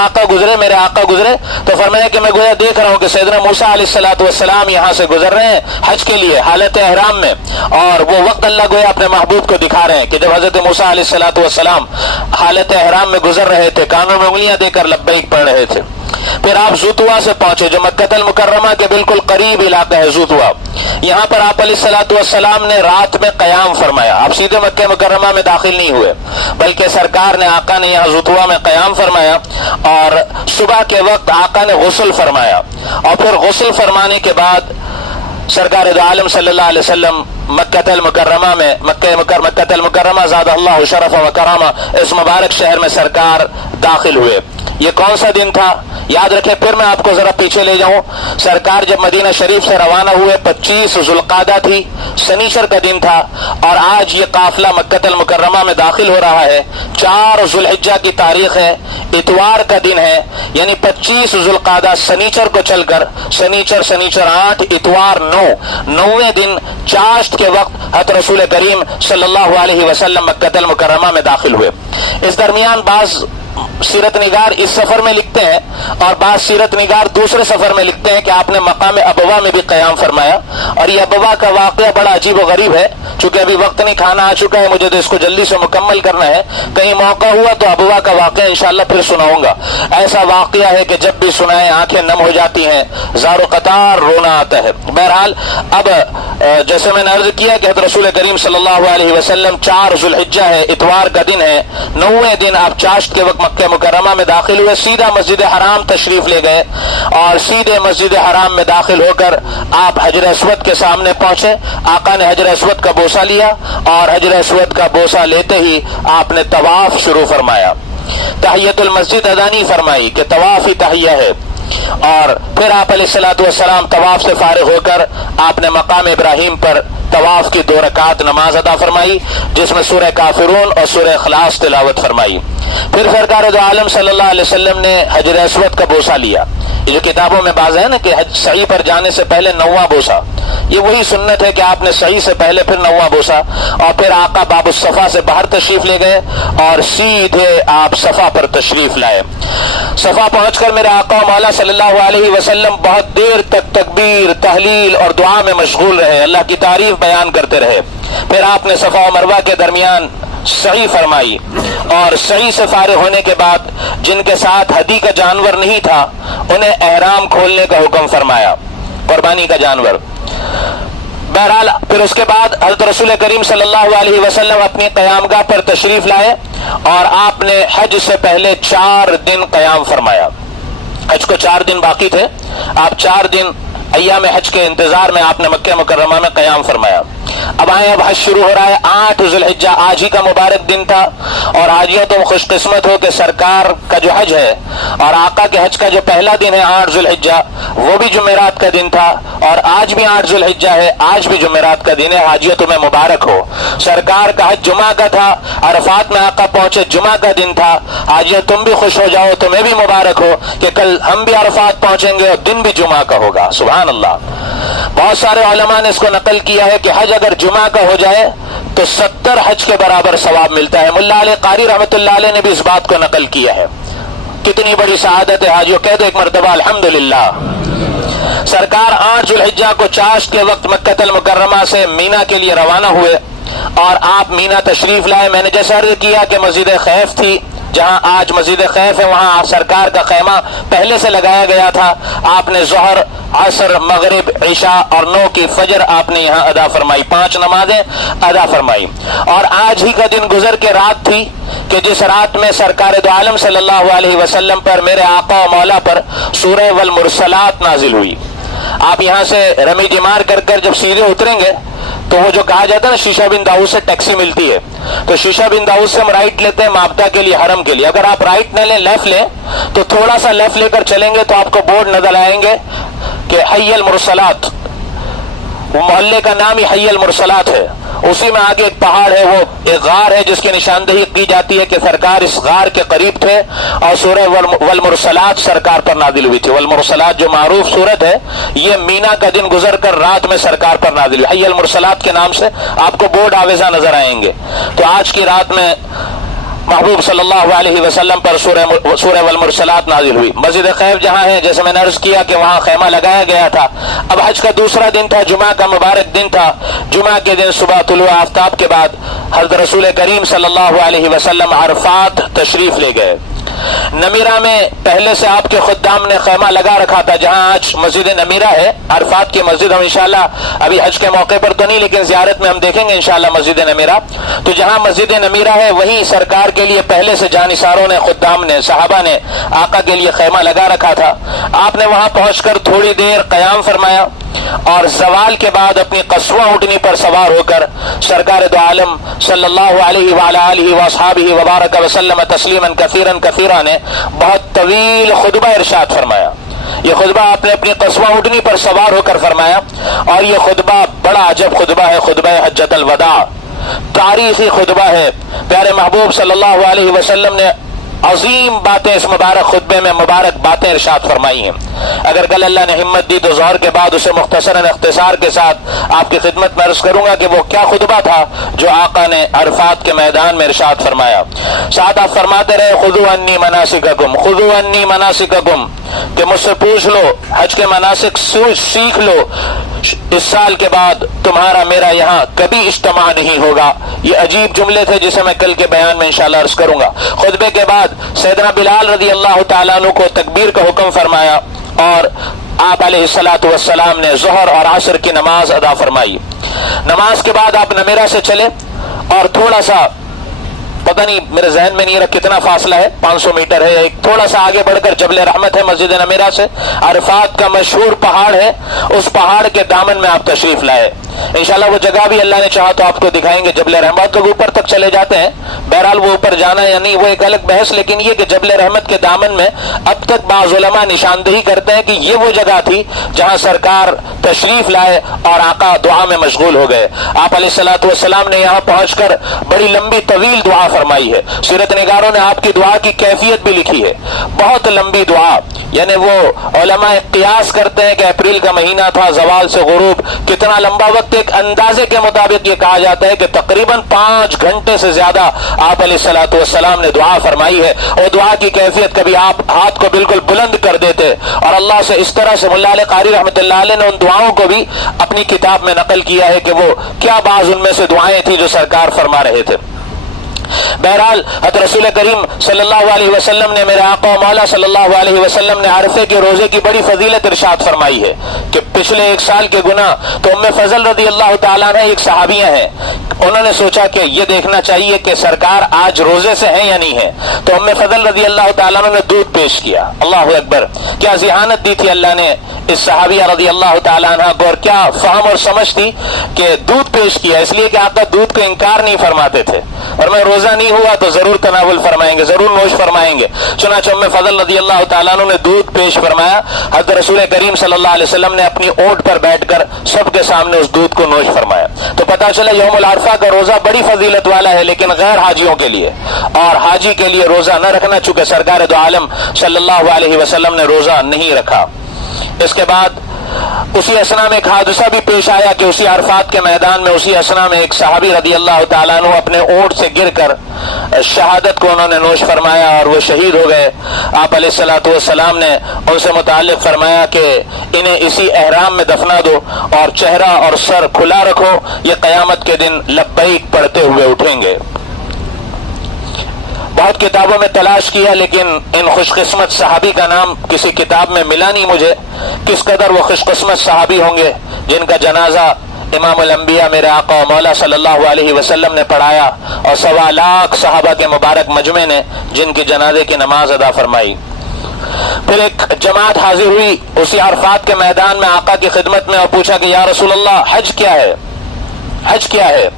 میرے آقا گزرے تو فرمایا کہ میں گویا دیکھ رہا ہوں کہ سیدنا موسیٰ علیہ الصلوۃ والسلام یہاں سے گزر رہے ہیں حج کے لیے حالت احرام میں، اور وہ وقت اللہ گویا اپنے محبوب کو دکھا رہے ہیں کہ جب حضرت موسیٰ علیہ الصلوۃ والسلام حالت احرام میں گزر رہے تھے، کانوں میں انگلیاں دے کر لبیک پڑھ رہے تھے۔ پھر آپ زوتوا سے پہنچے جو مکہ المکرمہ کے بالکل قریب علاقہ ہے زوتوا، یہاں پر آپ علیہ الصلوۃ والسلام نے رات میں قیام فرمایا۔ آپ سیدھے مکہ مکرمہ میں داخل نہیں ہوئے بلکہ سرکار نے آقا نے یہاں زوتوا میں قیام فرمایا، اور صبح کے وقت آقا نے غسل فرمایا، اور پھر غسل فرمانے کے بعد سرکار دو عالم صلی اللہ علیہ وسلم مکہ المکرمہ زاد اللہ شرف و کرامہ اس مبارک شہر میں سرکار داخل ہوئے۔ یہ کون سا دن تھا یاد رکھیں، پھر میں آپ کو ذرا پیچھے لے جاؤں۔ سرکار جب مدینہ شریف سے روانہ ہوئے 25 ذوالقعدہ تھی، سنیچر کا دن تھا، اور آج یہ قافلہ مکہ المکرمہ میں داخل ہو رہا ہے۔ 4 ذوالحجہ کی تاریخ ہے، اتوار کا دن ہے، یعنی 25 ذوالقعدہ سنیچر کو چل کر سنیچر 8 اتوار 9ویں دن چاشت کے وقت حضرت رسول کریم صلی اللہ علیہ وسلم مکہ المکرمہ میں داخل ہوئے۔ اس درمیان بعض سیرت نگار اس سفر میں لکھتے ہیں اور بعض سیرت نگار دوسرے سفر میں لکھتے ہیں کہ آپ نے مقام ابوا میں بھی قیام فرمایا، اور یہ ابوا کا واقعہ بڑا عجیب و غریب ہے۔ چونکہ ابھی وقت نہیں، کھانا آ چکا ہے، مجھے تو اس کو جلدی سے مکمل کرنا ہے، کہیں موقع ہوا تو ابوا کا واقعہ انشاءاللہ پھر سناؤں گا۔ ایسا واقعہ ہے کہ جب بھی سنائیں آنکھیں نم ہو جاتی ہیں، زار و قطار رونا آتا ہے۔ بہرحال اب جیسے میں نے عرض کیا کہ حضرت رسول کریم صلی اللہ علیہ وسلم 4 ذوالحجہ ہے، اتوار کا دن ہے، 9ویں دن آپ چاشت کے وقت مکہ مکرمہ میں داخل ہوئے، سیدھا مسجد حرام تشریف لے گئے، اور سیدھے مسجد حرام میں داخل ہو کر آپ حجر اسود کے سامنے پہنچے۔ آقا نے حجر اسود کا بوسہ لیا، اور حجر اسود کا بوسہ لیتے ہی آپ نے طواف شروع فرمایا۔ تحیت المسجد ادا نہیں فرمائی کہ طواف ہی تحیہ ہے، اور پھر آپ علیہ الصلوۃ والسلام طواف سے فارغ ہو کر آپ نے مقام ابراہیم پر طواف کی 2 رکعت نماز ادا فرمائی، جس میں سورہ کافرون اور سورہ اخلاص تلاوت فرمائی۔ پھر سرکار دو عالم صلی اللہ علیہ وسلم نے حجر اسود کا بوسہ لیا۔ یہ جو کتابوں میں باز ہے نا کہ حج سعی پر جانے سے پہلے 9واں بوسہ، یہ وہی سنت ہے کہ آپ نے سعی سے پہلے پھر 9واں بوسہ، اور پھر آقا باب الصفا سے باہر تشریف لے گئے اور سیدھے آپ صفا پر تشریف لائے۔ صفا پہنچ کر میرے آقا و مولا صلی اللہ علیہ وسلم بہت دیر تک تکبیر، تحلیل اور دعا میں مشغول رہے، اللہ کی تعریف بیان کرتے رہے۔ پھر آپ نے صفا و مروہ کے درمیان سعی فرمائی، اور سعی سے فارغ ہونے کے بعد جن کے ساتھ ہدی کا جانور نہیں تھا انہیں احرام کھولنے کا حکم فرمایا، قربانی کا جانور۔ بہرحال پھر اس کے بعد حضرت رسول کریم صلی اللہ علیہ وسلم اپنی قیامگاہ پر تشریف لائے، اور آپ نے حج سے پہلے 4 دن قیام فرمایا۔ حج کو 4 دن باقی تھے، آپ 4 دن ایام حج کے انتظار میں آپ نے مکہ مکرمہ میں قیام فرمایا۔ اب آئیں، اب حج شروع ہو رہا ہے۔ 8 ذی الحجہ آج ہی کا مبارک دن تھا، اور آجیوں تم خوش قسمت ہو کہ سرکار کا جو حج ہے اور آقا کے حج کا جو پہلا دن ہے 8 ذی الحجہ، وہ بھی جمعرات کا دن تھا، اور آج بھی 8 ذی الحجہ ہے، آج بھی جمعرات کا دن ہے۔ حاجیوں تمہیں مبارک ہو۔ سرکار کا حج جمعہ کا تھا، عرفات میں آقا پہنچے، جمعہ کا دن تھا۔ حاجیوں تم بھی خوش ہو جاؤ، تمہیں بھی مبارک ہو کہ کل ہم بھی عرفات پہنچیں گے اور دن بھی جمعہ کا ہوگا۔ سبحان اللہ۔ بہت سارے علماء نے اس کو نقل کیا ہے کہ حج اگر جمعہ کا ہو جائے تو 70 حج کے برابر ثواب ملتا ہے۔ ملا علی قاری رحمۃ اللہ علیہ نے بھی اس بات کو نقل کیا ہے۔ کتنی بڑی سعادت ہے حاجیوں، کہہ دو ایک مرتبہ الحمدللہ۔ سرکار 8 ذی الحجہ کو چاشت کے وقت مکہ المکرمہ سے مینا کے لیے روانہ ہوئے، اور آپ مینا تشریف لائے۔ میں نے جیسا عرض کیا کہ مسجد خیف تھی، جہاں آج مسجد خیف ہے، وہاں آپ سرکار کا خیمہ پہلے سے لگایا گیا تھا۔ آپ نے ظہر، عصر، مغرب، عشاء اور 9 کی فجر آپ نے یہاں ادا فرمائی، 5 نمازیں ادا فرمائی۔ اور آج ہی کا دن گزر کے رات تھی کہ جس رات میں سرکار دو عالم صلی اللہ علیہ وسلم پر، میرے آقا و مولا پر سورہ والمرسلات نازل ہوئی۔ آپ یہاں سے رمی جمار کر کر جب سیدھے اتریں گے تو وہ جو کہا جاتا ہے نا شیشہ بن داؤد سے ٹیکسی ملتی ہے، تو شیشہ بن داؤد سے ہم رائٹ لیتے ہیں مابدا کے لیے، حرم کے لیے۔ اگر آپ رائٹ نہ لیں، لیفٹ لیں، تو تھوڑا سا لیفٹ لے کر چلیں گے تو آپ کو بورڈ نظر آئیں گے کہ حی المرسلات، وہ محلے کا نام ہی حی المرسلات ہے۔ اسی میں آگے ایک پہاڑ ہے، وہ ایک غار ہے جس کی نشاندہی کی جاتی ہے کہ سرکار اس غار کے قریب تھے، اور سورہ والمرسلات سرکار پر نازل ہوئی تھی۔ والمرسلات جو معروف سورت ہے، یہ مینا کا دن گزر کر رات میں سرکار پر نازل ہوئی۔ حی المرسلات کے نام سے آپ کو بورڈ آویزاں نظر آئیں گے۔ تو آج کی رات میں محبوب صلی اللہ علیہ وسلم پر سورہ والمرسلات نازل ہوئی۔ مسجد خیف جہاں ہے، جیسے میں نے عرض کیا کہ وہاں خیمہ لگایا گیا تھا۔ اب حج کا دوسرا دن تھا، جمعہ کا مبارک دن تھا۔ جمعہ کے دن صبح طلوع آفتاب کے بعد حضرت رسول کریم صلی اللہ علیہ وسلم عرفات تشریف لے گئے۔ نمیرہ میں پہلے سے آپ کے خدام نے خیمہ لگا رکھا تھا، جہاں آج مسجد نمیرہ ہے، عرفات کی مسجد۔ ہم انشاءاللہ ابھی حج کے موقع پر تو نہیں، لیکن زیارت میں ہم دیکھیں گے انشاءاللہ مسجد نمیرہ۔ تو جہاں مسجد نمیرہ ہے وہیں سرکار کے لیے پہلے سے جانثاروں نے، خدام نے، صحابہ نے آقا کے لیے خیمہ لگا رکھا تھا۔ آپ نے وہاں پہنچ کر تھوڑی دیر قیام فرمایا، اور زوال کے بعد اپنی قصوہ اونٹنی پر سوار ہو کر سرکار دو عالم صلی اللہ علیہ وعلی آلہ واصحابہ وبارک وسلم تسلیما کثیرا کثیرا نے بہت طویل خطبہ ارشاد فرمایا۔ یہ خطبہ آپ نے اپنی قصوہ اونٹنی پر سوار ہو کر فرمایا، اور یہ خطبہ بڑا عجب خطبہ ہے، خطبہ حجۃ الوداع، تاریخی خطبہ ہے۔ پیارے محبوب صلی اللہ علیہ وسلم نے عظیم باتیں اس مبارک خطبے میں، مبارک باتیں ارشاد فرمائی ہیں۔ اگر کل اللہ نے ہمت دی تو ظہر کے بعد اسے مختصراً اختصار کے ساتھ آپ کی خدمت میں عرض کروں گا کہ وہ کیا خطبہ تھا جو آقا نے عرفات کے میدان میں ارشاد فرمایا۔ ساتھ آپ فرماتے رہے خذوا عنی مناسککم، خذوا عنی مناسککم، کہ مجھ سے پوچھ لو، حج کے مناسک سیکھ لو، اس سال کے بعد تمہارا میرا یہاں کبھی اجتماع نہیں ہوگا۔ یہ عجیب جملے تھے جسے میں کل کے بیان میں انشاءاللہ عرض کروں گا۔ خطبے کے بعد سیدنا بلال رضی اللہ تعالیٰ عنہ کو تکبیر کا حکم فرمایا، اور آپ علیہ الصلوۃ والسلام نے ظہر اور عصر کی نماز ادا فرمائی۔ نماز کے بعد آپ نمیرہ سے چلے، اور تھوڑا سا پتہ نہیں، میرے ذہن میں نہیں رہا کتنا فاصلہ ہے، 500 میٹر ہے، ایک تھوڑا سا آگے بڑھ کر جبل رحمت ہے مسجد نمیرہ سے، عرفات کا مشہور پہاڑ ہے، اس پہاڑ کے دامن میں آپ تشریف لائے۔ انشاءاللہ وہ جگہ بھی اللہ نے چاہا تو آپ کو دکھائیں گے. جبل رحمت لوگ اوپر تک چلے جاتے ہیں, بہرحال وہ اوپر جانا یا نہیں وہ ایک الگ بحث, لیکن یہ کہ جبل رحمت کے دامن میں اب تک بعض علماء نشاندہی کرتے ہیں کہ یہ وہ جگہ تھی جہاں سرکار تشریف لائے اور آقا دعا میں مشغول ہو گئے. آپ علیہ الصلوۃ والسلام نے یہاں پہنچ کر بڑی لمبی طویل دعا فرمائی ہے. سیرت نگاروں نے آپ کی دعا کی کیفیت بھی لکھی ہے, بہت لمبی دعا. یعنی وہ علماء قیاس کرتے ہیں کہ اپریل کا مہینہ تھا, زوال سے غروب کتنا لمبا وقت, ایک اندازے کے مطابق یہ کہا جاتا ہے کہ تقریباً 5 گھنٹے سے زیادہ آپ علیہ الصلوۃ والسلام نے دعا فرمائی ہے. اور دعا کی کیفیت, کبھی آپ ہاتھ کو بالکل بلند کر دیتے اور اللہ سے اس طرح سے. ملا علی قاری رحمۃ اللہ علیہ نے ان دعاؤں کو بھی اپنی کتاب میں نقل کیا ہے کہ وہ کیا بعض ان میں سے دعائیں تھیں جو سرکار فرما رہے تھے. بہرحال حضرت رسول کریم صلی اللہ علیہ وسلم نے, میرے آقا و مولا صلی اللہ علیہ وسلم نے عرفے کے روزے کی بڑی فضیلت ارشاد فرمائی ہے کہ پچھلے 1 سال کے گناہ. تو ام فضل رضی اللہ تعالیٰ عنہ ایک صحابیہ ہیں, انہوں نے سوچا کہ یہ دیکھنا چاہیے کہ سرکار آج روزے سے ہیں یا نہیں ہیں. تو ام فضل رضی اللہ تعالیٰ عنہ نے دودھ پیش کیا. اللہ اکبر, کیا ذہانت دی تھی اللہ نے اس صحابیہ رضی اللہ تعالیٰ عنہ کو, اور کیا فہم اور سمجھ تھی کہ دودھ پیش کیا, اس لیے کہ آقا دودھ کو انکار نہیں فرماتے تھے, اور میں روزہ نہیں ہوا تو ضرور تناول فرمائیں گے, ضرور نوش فرمائیں گے. چنانچہ ام فضل رضی اللہ تعالیٰ عنہ نے دودھ پیش فرمایا. حضرت رسول کریم صلی اللہ علیہ وسلم نے اپنی اونٹ پر بیٹھ کر سب کے سامنے اس دودھ کو نوش فرمایا. تو پتہ چلا یوم العرفہ کا روزہ بڑی فضیلت والا ہے, لیکن غیر حاجیوں کے لیے, اور حاجی کے لیے روزہ نہ رکھنا, چونکہ سرکار دو عالم صلی اللہ علیہ وسلم نے روزہ نہیں رکھا. اس کے بعد اسی اسنا میں ایک حادثہ بھی پیش آیا کہ اسی عرفات کے میدان میں اسی اسنا میں ایک صحابی رضی اللہ تعالیٰ عنہ اپنے اونٹ سے گر کر شہادت کو انہوں نے نوش فرمایا اور وہ شہید ہو گئے. آپ علیہ الصلوۃ والسلام نے ان سے متعلق فرمایا کہ انہیں اسی احرام میں دفنا دو اور چہرہ اور سر کھلا رکھو, یہ قیامت کے دن لبیک پڑھتے ہوئے اٹھیں گے. بہت کتابوں میں تلاش کیا لیکن ان خوش قسمت صحابی کا نام کسی کتاب میں ملا نہیں مجھے. کس قدر وہ خوش قسمت صحابی ہوں گے جن کا جنازہ امام الانبیاء میرے آقا و مولا صلی اللہ علیہ وسلم نے پڑھایا, اور 1.25 لاکھ صحابہ کے مبارک مجمع نے جن کی جنازے کی نماز ادا فرمائی. پھر ایک جماعت حاضر ہوئی اسی عرفات کے میدان میں آقا کی خدمت میں اور پوچھا کہ یا رسول اللہ حج کیا ہے, حج کیا ہے؟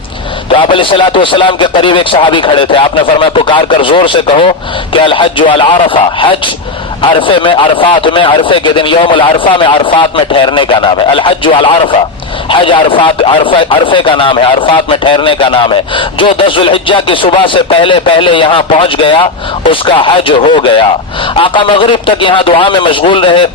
تو آپ علیہ الصلوۃ والسلام کے قریب ایک صحابی کھڑے تھے. آپ نے فرمایا پکار کر زور سے کہو کہ الحج العرفہ, حج عرفے میں, عرفات میں, عرفے کے دن یوم العرفہ میں عرفات میں ٹھہرنے کا نام ہے. الحج العرفہ, حج عرفات, عرفے کا نام ہے, عرفات میں ٹھہرنے کا نام ہے. جو 10 ذو الحجہ کی صبح سے پہلے یہاں پہنچ گیا اس کا حج ہو گیا. آقا مغرب تک یہاں دعا میں مشغول رہے,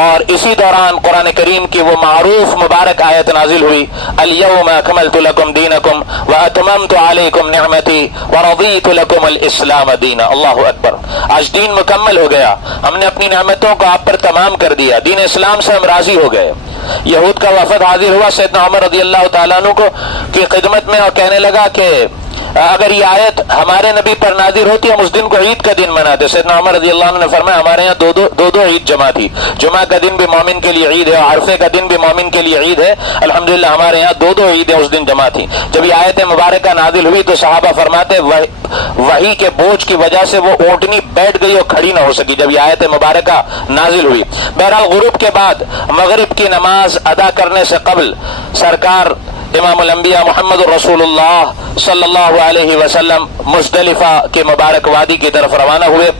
اور اسی دوران قرآن کریم کی وہ معروف مبارک آیت نازل ہوئی, الیوم اکملت لکم دینکم واتممت علیکم نعمتی ورضیت لکم الاسلام دینا. اللہ اکبر, آج دین مکمل ہو گیا, ہم نے اپنی نعمتوں کو آپ پر تمام کر دیا, دین اسلام سے ہم راضی ہو گئے. یہود کا وفد حاضر ہوا سیدنا عمر رضی اللہ تعالیٰ عنہ کو کی خدمت میں اور کہنے لگا کہ اگر یہ آیت ہمارے نبی پر نازل ہوتی ہم اس دن کو عید کا دن مناتے. سیدنا عمر رضی اللہ عنہ نے فرمایا ہمارے یہاں دو عید جمع تھی, جمعہ کا دن بھی مومن کے لیے عید ہے اور عرفے کا دن بھی مومن کے لیے عید ہے. الحمدللہ ہمارے یہاں دو عیدیں اس دن جمع تھی. جب یہ آیت مبارکہ نازل ہوئی تو صحابہ فرماتے وحی کے بوجھ کی وجہ سے وہ اونٹنی بیٹھ گئی اور کھڑی نہ ہو سکی جب یہ آیت مبارکہ نازل ہوئی. بہرحال غروب کے بعد مغرب کی نماز ادا کرنے سے قبل سرکار امام الانبیاء محمد رسول اللہ صلی اللہ علیہ وسلم مزدلفہ کے مبارک وادی کی طرف روانہ ہوئے.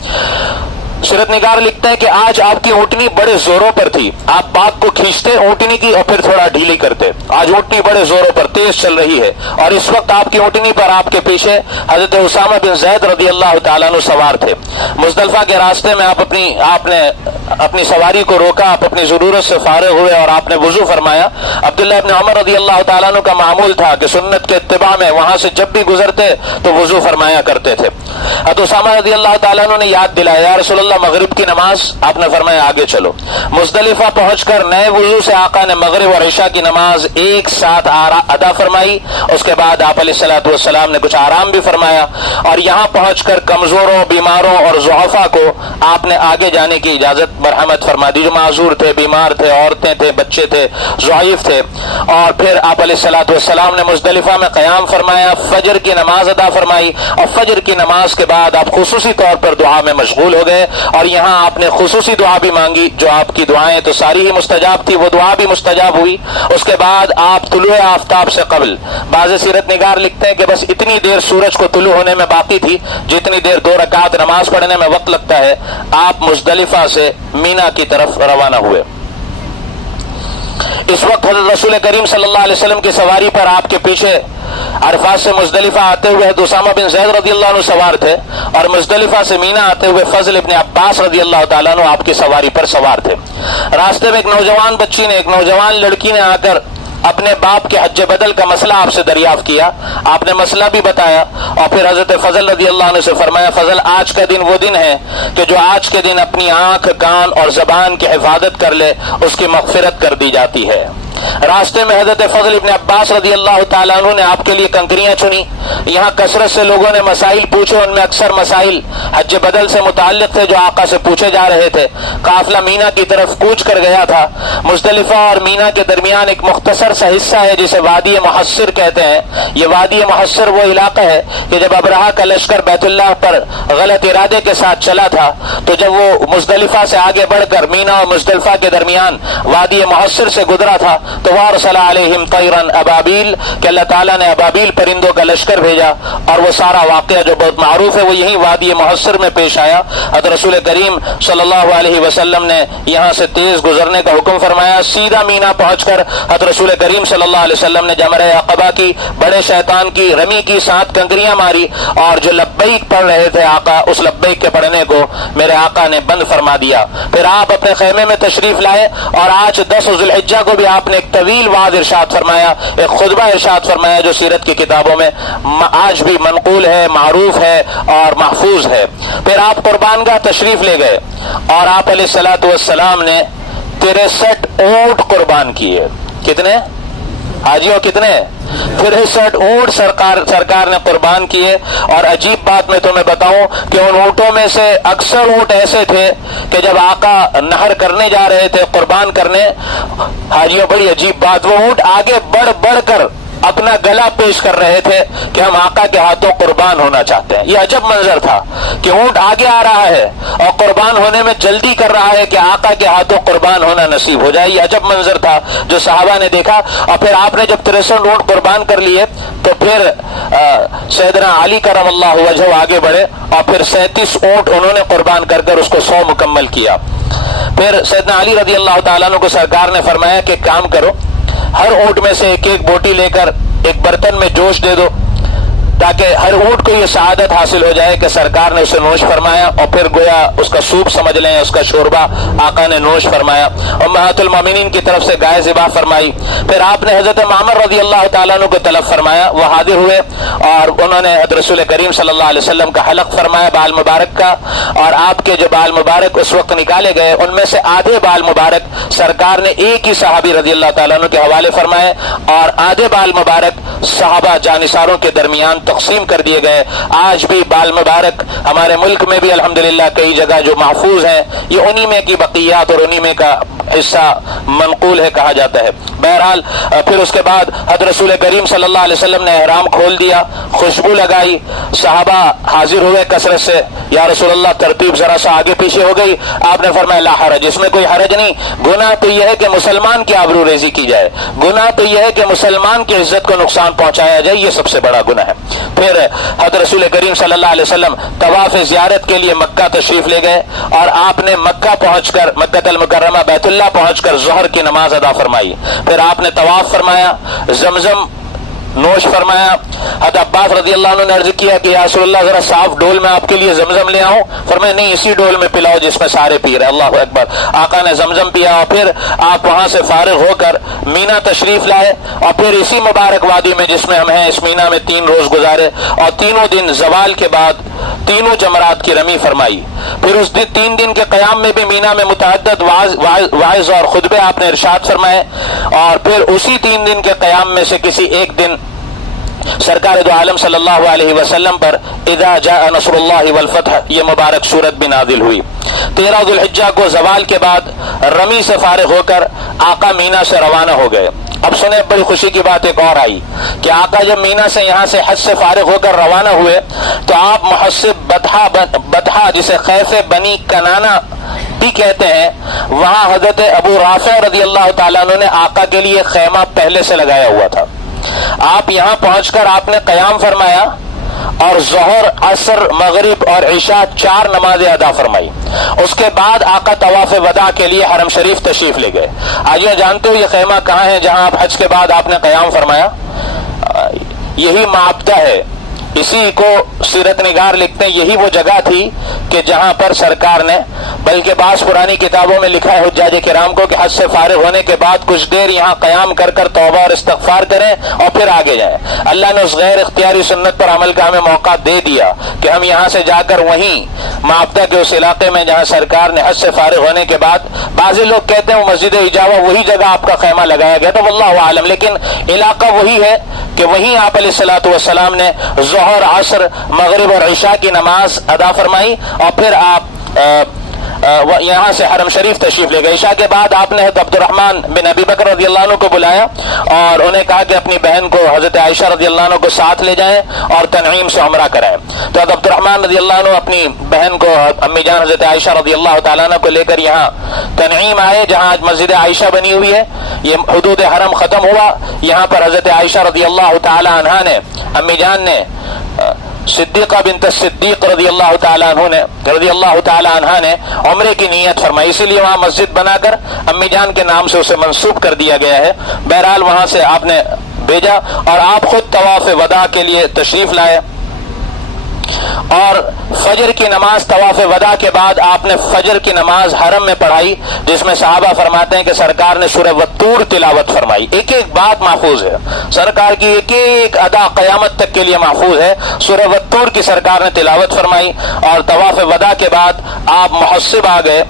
سیرت نگار لکھتے ہیں کہ آج آپ کی اونٹنی بڑے زوروں پر تھی, آپ بات کو کھینچتے اونٹنی کی اور پھر تھوڑا ڈھیلی کرتے. آج اونٹنی بڑے زوروں پر تیز چل رہی ہے, اور اس وقت آپ کی اونٹنی پر آپ کے پیچھے حضرت اسامہ بن زید رضی اللہ تعالیٰ عنہ سوار تھے. مزدلفہ کے راستے میں آپ نے اپنی سواری کو روکا, آپ اپنی ضرورت سے فارغ ہوئے اور آپ نے وضو فرمایا. عبداللہ ابن عمر رضی اللہ تعالیٰ عنہ کا معمول تھا کہ سنت کے اتباع میں وہاں سے جب بھی گزرتے تو وضو فرمایا کرتے تھے. حضرت اسامہ رضی اللہ تعالیٰ عنہ نے یاد دلایا یا رسول اللہ مغرب کی نماز, آپ نے فرمایا آگے چلو. مزدلفہ پہنچ کر نئے وضو سے آقا نے مغرب اور عشاء کی نماز ایک ساتھ ادا فرمائی. اس کے بعد آپ علیہ الصلوۃ والسلام نے کچھ آرام بھی فرمایا, اور یہاں پہنچ کر کمزوروں, بیماروں اور ضعفاء کو آپ نے آگے جانے کی اجازت مرحمت فرما دی، جو معذور تھے، بیمار تھے، عورتیں تھے، بچے تھے، ضعیف تھے. اور پھر آپ علیہ الصلوۃ والسلام نے مزدلفہ میں قیام فرمایا، فجر کی نماز ادا فرمائی، اور فجر کی نماز کے بعد آپ خصوصی طور پر دعا میں مشغول ہو گئے. اور یہاں آپ نے خصوصی دعا بھی مانگی، جو آپ کی دعائیں تو ساری ہی مستجاب تھی، وہ دعا بھی مستجاب ہوئی. اس کے بعد آپ طلوع آفتاب سے قبل، بعض سیرت نگار لکھتے ہیں کہ بس اتنی دیر سورج کو طلوع ہونے میں باقی تھی جتنی دیر 2 رکعت نماز پڑھنے میں وقت لگتا ہے، آپ مزدلفہ سے مینا کی طرف روانہ ہوئے. اس وقت حضرت رسول کریم صلی اللہ علیہ وسلم کی سواری پر آپ کے پیچھے عرفات سے مزدلفہ آتے ہوئے حضرت اسامہ بن زید رضی اللہ عنہ سوار تھے، اور مزدلفہ سے مینا آتے ہوئے فضل ابن عباس رضی اللہ تعالیٰ عنہ آپ کی سواری پر سوار تھے. راستے میں ایک نوجوان بچی نے، ایک نوجوان لڑکی نے آ کر اپنے باپ کے حج بدل کا مسئلہ آپ سے دریافت کیا. آپ نے مسئلہ بھی بتایا، اور پھر حضرت فضل رضی اللہ عنہ سے فرمایا، فضل آج کا دن وہ دن ہے کہ جو آج کے دن اپنی آنکھ، کان اور زبان کی حفاظت کر لے اس کی مغفرت کر دی جاتی ہے. راستے میں حضرت فضل ابن عباس رضی اللہ تعالیٰ عنہ نے آپ کے لیے کنکریاں چنی. یہاں کثرت سے لوگوں نے مسائل پوچھے، ان میں اکثر مسائل حج بدل سے متعلق تھے جو آقا سے پوچھے جا رہے تھے. قافلہ مینا کی طرف کوچ کر گیا تھا. مزدلفہ اور مینا کے درمیان ایک مختصر سا حصہ ہے جسے وادی محصر کہتے ہیں. یہ وادی محصر وہ علاقہ ہے کہ جب ابرہہ کا لشکر بیت اللہ پر غلط ارادے کے ساتھ چلا تھا تو جب وہ مزدلفہ سے آگے بڑھ کر مینا اور مزدلفہ کے درمیان وادی محصر سے گزرا تھا تو وارسل علیہم طیرا ابابیل، کہ اللہ تعالیٰ نے ابابیل پرندوں کا لشکر بھیجا. اور وہ سارا واقعہ جو بہت معروف ہے وہ یہی وادی محصر میں پیش آیا. حضرت رسول کریم صلی اللہ علیہ وسلم نے یہاں سے تیز گزرنے کا حکم فرمایا. سیدھا مینا پہنچ کر حضرت رسول کریم صلی اللہ علیہ وسلم نے جمرہ عقبہ کی، بڑے شیطان کی رمی کی 7 کنکریاں ماری، اور جو لبیک پڑھ رہے تھے آقا، اس لبیک کے پڑھنے کو میرے آقا نے بند فرما دیا. پھر آپ اپنے خیمے میں تشریف لائے، اور آج 10 ذو الحجہ کو بھی آپ نے ایک طویل وعظ ارشاد فرمایا، ایک خطبہ ارشاد فرمایا جو سیرت کی کتابوں میں آج بھی منقول ہے، معروف ہے اور محفوظ ہے. پھر آپ قربان گاہ تشریف لے گئے، اور آپ علیہ الصلوۃ والسلام نے 63 اونٹ قربان کیے. کتنے حاجیوں؟ کتنے؟ 63 اونٹ سرکار نے قربان کیے. اور عجیب بات میں تمہیں بتاؤں کہ ان اونٹوں میں سے اکثر اونٹ ایسے تھے کہ جب آقا نہر کرنے جا رہے تھے، قربان کرنے، حاجیوں بڑی عجیب بات، وہ اونٹ آگے بڑھ کر اپنا گلا پیش کر رہے تھے کہ ہم آقا کے ہاتھوں قربان ہونا چاہتے ہیں. یہ عجب منظر تھا کہ اونٹ آگے آ رہا ہے اور قربان ہونے میں جلدی کر رہا ہے کہ آقا کے ہاتھوں قربان ہونا نصیب ہو جائے. یہ عجب منظر تھا جو صحابہ نے دیکھا. اور پھر آپ نے جب 63 اونٹ قربان کر لیے تو پھر سیدنا علی کرم اللہ وجہہ آگے بڑھے، اور پھر 37 اونٹ انہوں نے قربان کر اس کو 100 مکمل کیا. پھر سیدنا علی رضی اللہ تعالیٰ عنہ کو سرکار نے فرمایا کہ کام کرو، ہر اونٹ میں سے ایک ایک بوٹی لے کر ایک برتن میں جوش دے دو، تاکہ ہر اونٹ کو یہ سعادت حاصل ہو جائے کہ سرکار نے اسے نوش فرمایا. اور پھر گویا اس کا سوپ سمجھ لیں، اس کا شوربہ آقا نے نوش فرمایا. امہات المومنین کی طرف سے گائے ذبح فرمائی. پھر آپ نے حضرت معمر رضی اللہ تعالیٰ عنہ کو طلب فرمایا، وہ حاضر ہوئے، اور انہوں نے حضرت رسول کریم صلی اللہ علیہ وسلم کا حلق فرمایا بال مبارک کا. اور آپ کے جو بال مبارک اس وقت نکالے گئے ان میں سے آدھے بال مبارک سرکار نے ایک ہی صحابی رضی اللہ تعالیٰ عنہ کے حوالے فرمائے، اور آدھے بال مبارک صحابہ جانثاروں کے درمیان تقسیم کر دیے گئے. آج بھی بال مبارک ہمارے ملک میں بھی الحمدللہ کئی جگہ جو محفوظ ہیں، یہ انہی میں کی بقیات اور انہی میں کا حصہ منقول ہے کہا جاتا ہے. بہرحال پھر اس کے بعد حضرت رسول کریم صلی اللہ علیہ وسلم نے احرام کھول دیا، خوشبو لگائی، صحابہ حاضر ہوئے کثرت سے، یا رسول اللہ ترتیب ذرا سا آگے پیچھے ہو گئی. آپ نے فرمایا لا حرج، اس میں کوئی حرج نہیں. گناہ تو یہ ہے کہ مسلمان کی آبرو ریزی کی جائے، گناہ تو یہ ہے کہ مسلمان کی عزت کو نقصان پہنچایا جائے، یہ سب سے بڑا گناہ ہے. پھر حضرت رسول کریم صلی اللہ علیہ وسلم طواف زیارت کے لیے مکہ تشریف لے گئے، اور آپ نے مکہ پہنچ کر، مکہ المکرمہ بیت اللہ پہنچ کر ظہر کی نماز ادا فرمائی. پھر آپ نے طواف فرمایا، زمزم نوش فرمایا. حضرت عباس رضی اللہ عنہ نے عرض کیا کہ یا رسول اللہ ذرا صاف ڈول میں آپ کے لیے زمزم لے آؤں. فرمایا نہیں، اسی ڈول میں پلاؤ جس میں سارے پی رہے. اللہ اکبر. آقا نے زمزم پیا، اور پھر آپ وہاں سے فارغ ہو کر مینا تشریف لائے، اور پھر اسی مبارک وادی میں جس میں ہم ہیں اس مینا میں 3 روز گزارے، اور تینوں دن زوال کے بعد تینوں جمرات کی رمی فرمائی. پھر اس دن 3 دن کے قیام میں بھی مینا میں متعدد واعظ اور خطبے آپ نے ارشاد فرمائے. اور پھر اسی 3 دن کے قیام میں سے کسی ایک دن سرکار دو عالم صلی اللہ علیہ وسلم پر اذا جاء نصر اللہ والفتح یہ مبارک صورت بھی نازل ہوئی۔ 13 ذو الحجہ کو زوال کے بعد رمی سے فارغ ہو کر آقا مینا سے روانہ ہو گئے۔ اب سنیں، بڑی خوشی کی بات ایک اور آئی کہ آقا جب مینا سے یہاں سے حج سے فارغ ہو کر روانہ ہوئے تو آپ محسب بطحہ جسے خیف بنی کنانہ بھی کہتے ہیں، وہاں حضرت ابو رافع رضی اللہ تعالیٰ عنہ نے آقا کے لیے خیمہ پہلے سے لگایا ہوا تھا۔ آپ یہاں پہنچ کر آپ نے قیام فرمایا اور ظہر، عصر، مغرب اور عشاء 4 نمازیں ادا فرمائی۔ اس کے بعد آقا طواف وداع کے لیے حرم شریف تشریف لے گئے۔ آج یہ جانتے ہو یہ خیمہ کہاں ہے جہاں آپ حج کے بعد آپ نے قیام فرمایا؟ یہی معبدہ ہے، اسی کو سیرت نگار لکھتے ہیں یہی وہ جگہ تھی کہ جہاں پر سرکار نے، بلکہ بعض پرانی کتابوں میں لکھا ہے حجاج کرام کو کہ حج سے فارغ ہونے کے بعد کچھ دیر یہاں قیام کر کر توبہ اور استغفار کریں اور پھر آگے جائیں۔ اللہ نے اس غیر اختیاری سنت پر عمل کا ہمیں موقع دے دیا کہ ہم یہاں سے جا کر وہیں معبدہ کے اس علاقے میں جہاں سرکار نے حج سے فارغ ہونے کے بعد، بعض لوگ کہتے ہیں وہ مسجد اجابہ وہی جگہ آپ کا خیمہ لگایا گیا تھا، واللہ عالم، لیکن علاقہ وہی ہے کہ وہیں آپ علیہ الصلوۃ والسلام نے ظہر، عصر، مغرب اور عشاء کی نماز ادا فرمائی اور پھر آپ یہاں سے حرم شریف تشریف لے گئے۔ عشاء کے بعد آپ نے عبد الرحمن بن ابی بکر رضی اللہ عنہ کو بلایا اور انہیں کہا کہ اپنی بہن کو حضرت عائشہ رضی اللہ عنہ کو ساتھ لے جائیں اور تنعیم سے عمرہ کرائیں۔ تو عبد الرحمن رضی اللہ عنہ اپنی بہن کو، امی جان حضرت عائشہ رضی اللہ تعالیٰ عنہ کو لے کر یہاں تنعیم آئے جہاں آج مسجد عائشہ بنی ہوئی ہے۔ یہ حدود حرم ختم ہوا، یہاں پر حضرت عائشہ رضی اللہ تعالیٰ عنہ نے، امی جان نے، صدیقہ بنت الصدیق رضی اللہ تعالیٰ عنہ نے عمرے کی نیت فرمائی، اسی لیے وہاں مسجد بنا کر امی جان کے نام سے اسے منسوب کر دیا گیا ہے۔ بہرحال وہاں سے آپ نے بھیجا اور آپ خود طواف وداع کے لیے تشریف لائے اور فجر کی نماز طواف وداع کے بعد آپ نے فجر کی نماز حرم میں پڑھائی، جس میں صحابہ فرماتے ہیں کہ سرکار نے سورہ والطور تلاوت فرمائی۔ ایک ایک بات محفوظ ہے، سرکار کی ایک ایک ادا قیامت تک کے لیے محفوظ ہے۔ سورہ والطور کی سرکار نے تلاوت فرمائی اور طواف وداع کے بعد آپ محسب آ گئے۔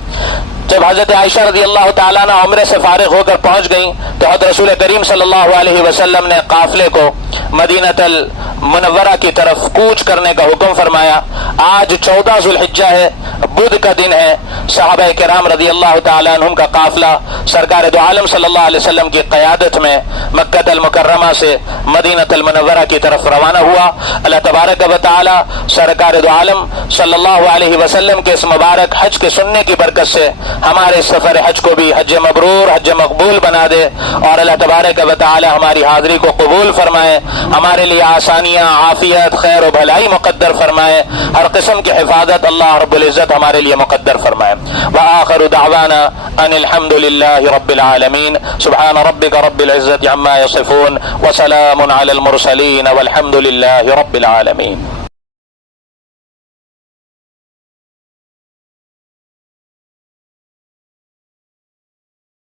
جب حضرت عائشہ رضی اللہ تعالیٰ عنہ عمرے سے فارغ ہو کر پہنچ گئیں تو حضرت رسول کریم صلی اللہ علیہ وسلم نے قافلے کو مدینہ المنورہ کی طرف کوچ کرنے کا حکم فرمایا۔ آج 14 ذو الحجہ ہے، بدھ کا دن ہے۔ صحابہ کرام رضی اللہ تعالیٰ عنہم کا قافلہ سرکار دو عالم صلی اللہ علیہ وسلم کی قیادت میں مکہ المکرمہ سے مدینہ المنورہ کی طرف روانہ ہوا۔ اللہ تبارک و تعالی سرکار دو عالم صلی اللہ علیہ وسلم کے اس مبارک حج کے سننے کی برکت سے ہمارے سفر حج کو بھی حج مبرور، حج مقبول بنا دے اور اللہ تبارک و تعالی ہماری حاضری کو قبول فرمائے، ہمارے لیے آسانیاں، عافیت، خیر و بھلائی مقدر فرمائے، ہر قسم کی حفاظت اللہ رب العزت ہمارے لیے مقدر فرمائے۔ وآخر دعوانا ان الحمد للہ رب العالمین، سبحان ربک رب العزت عما یصفون وسلام علی المرسلین والحمد للہ رب العالمین۔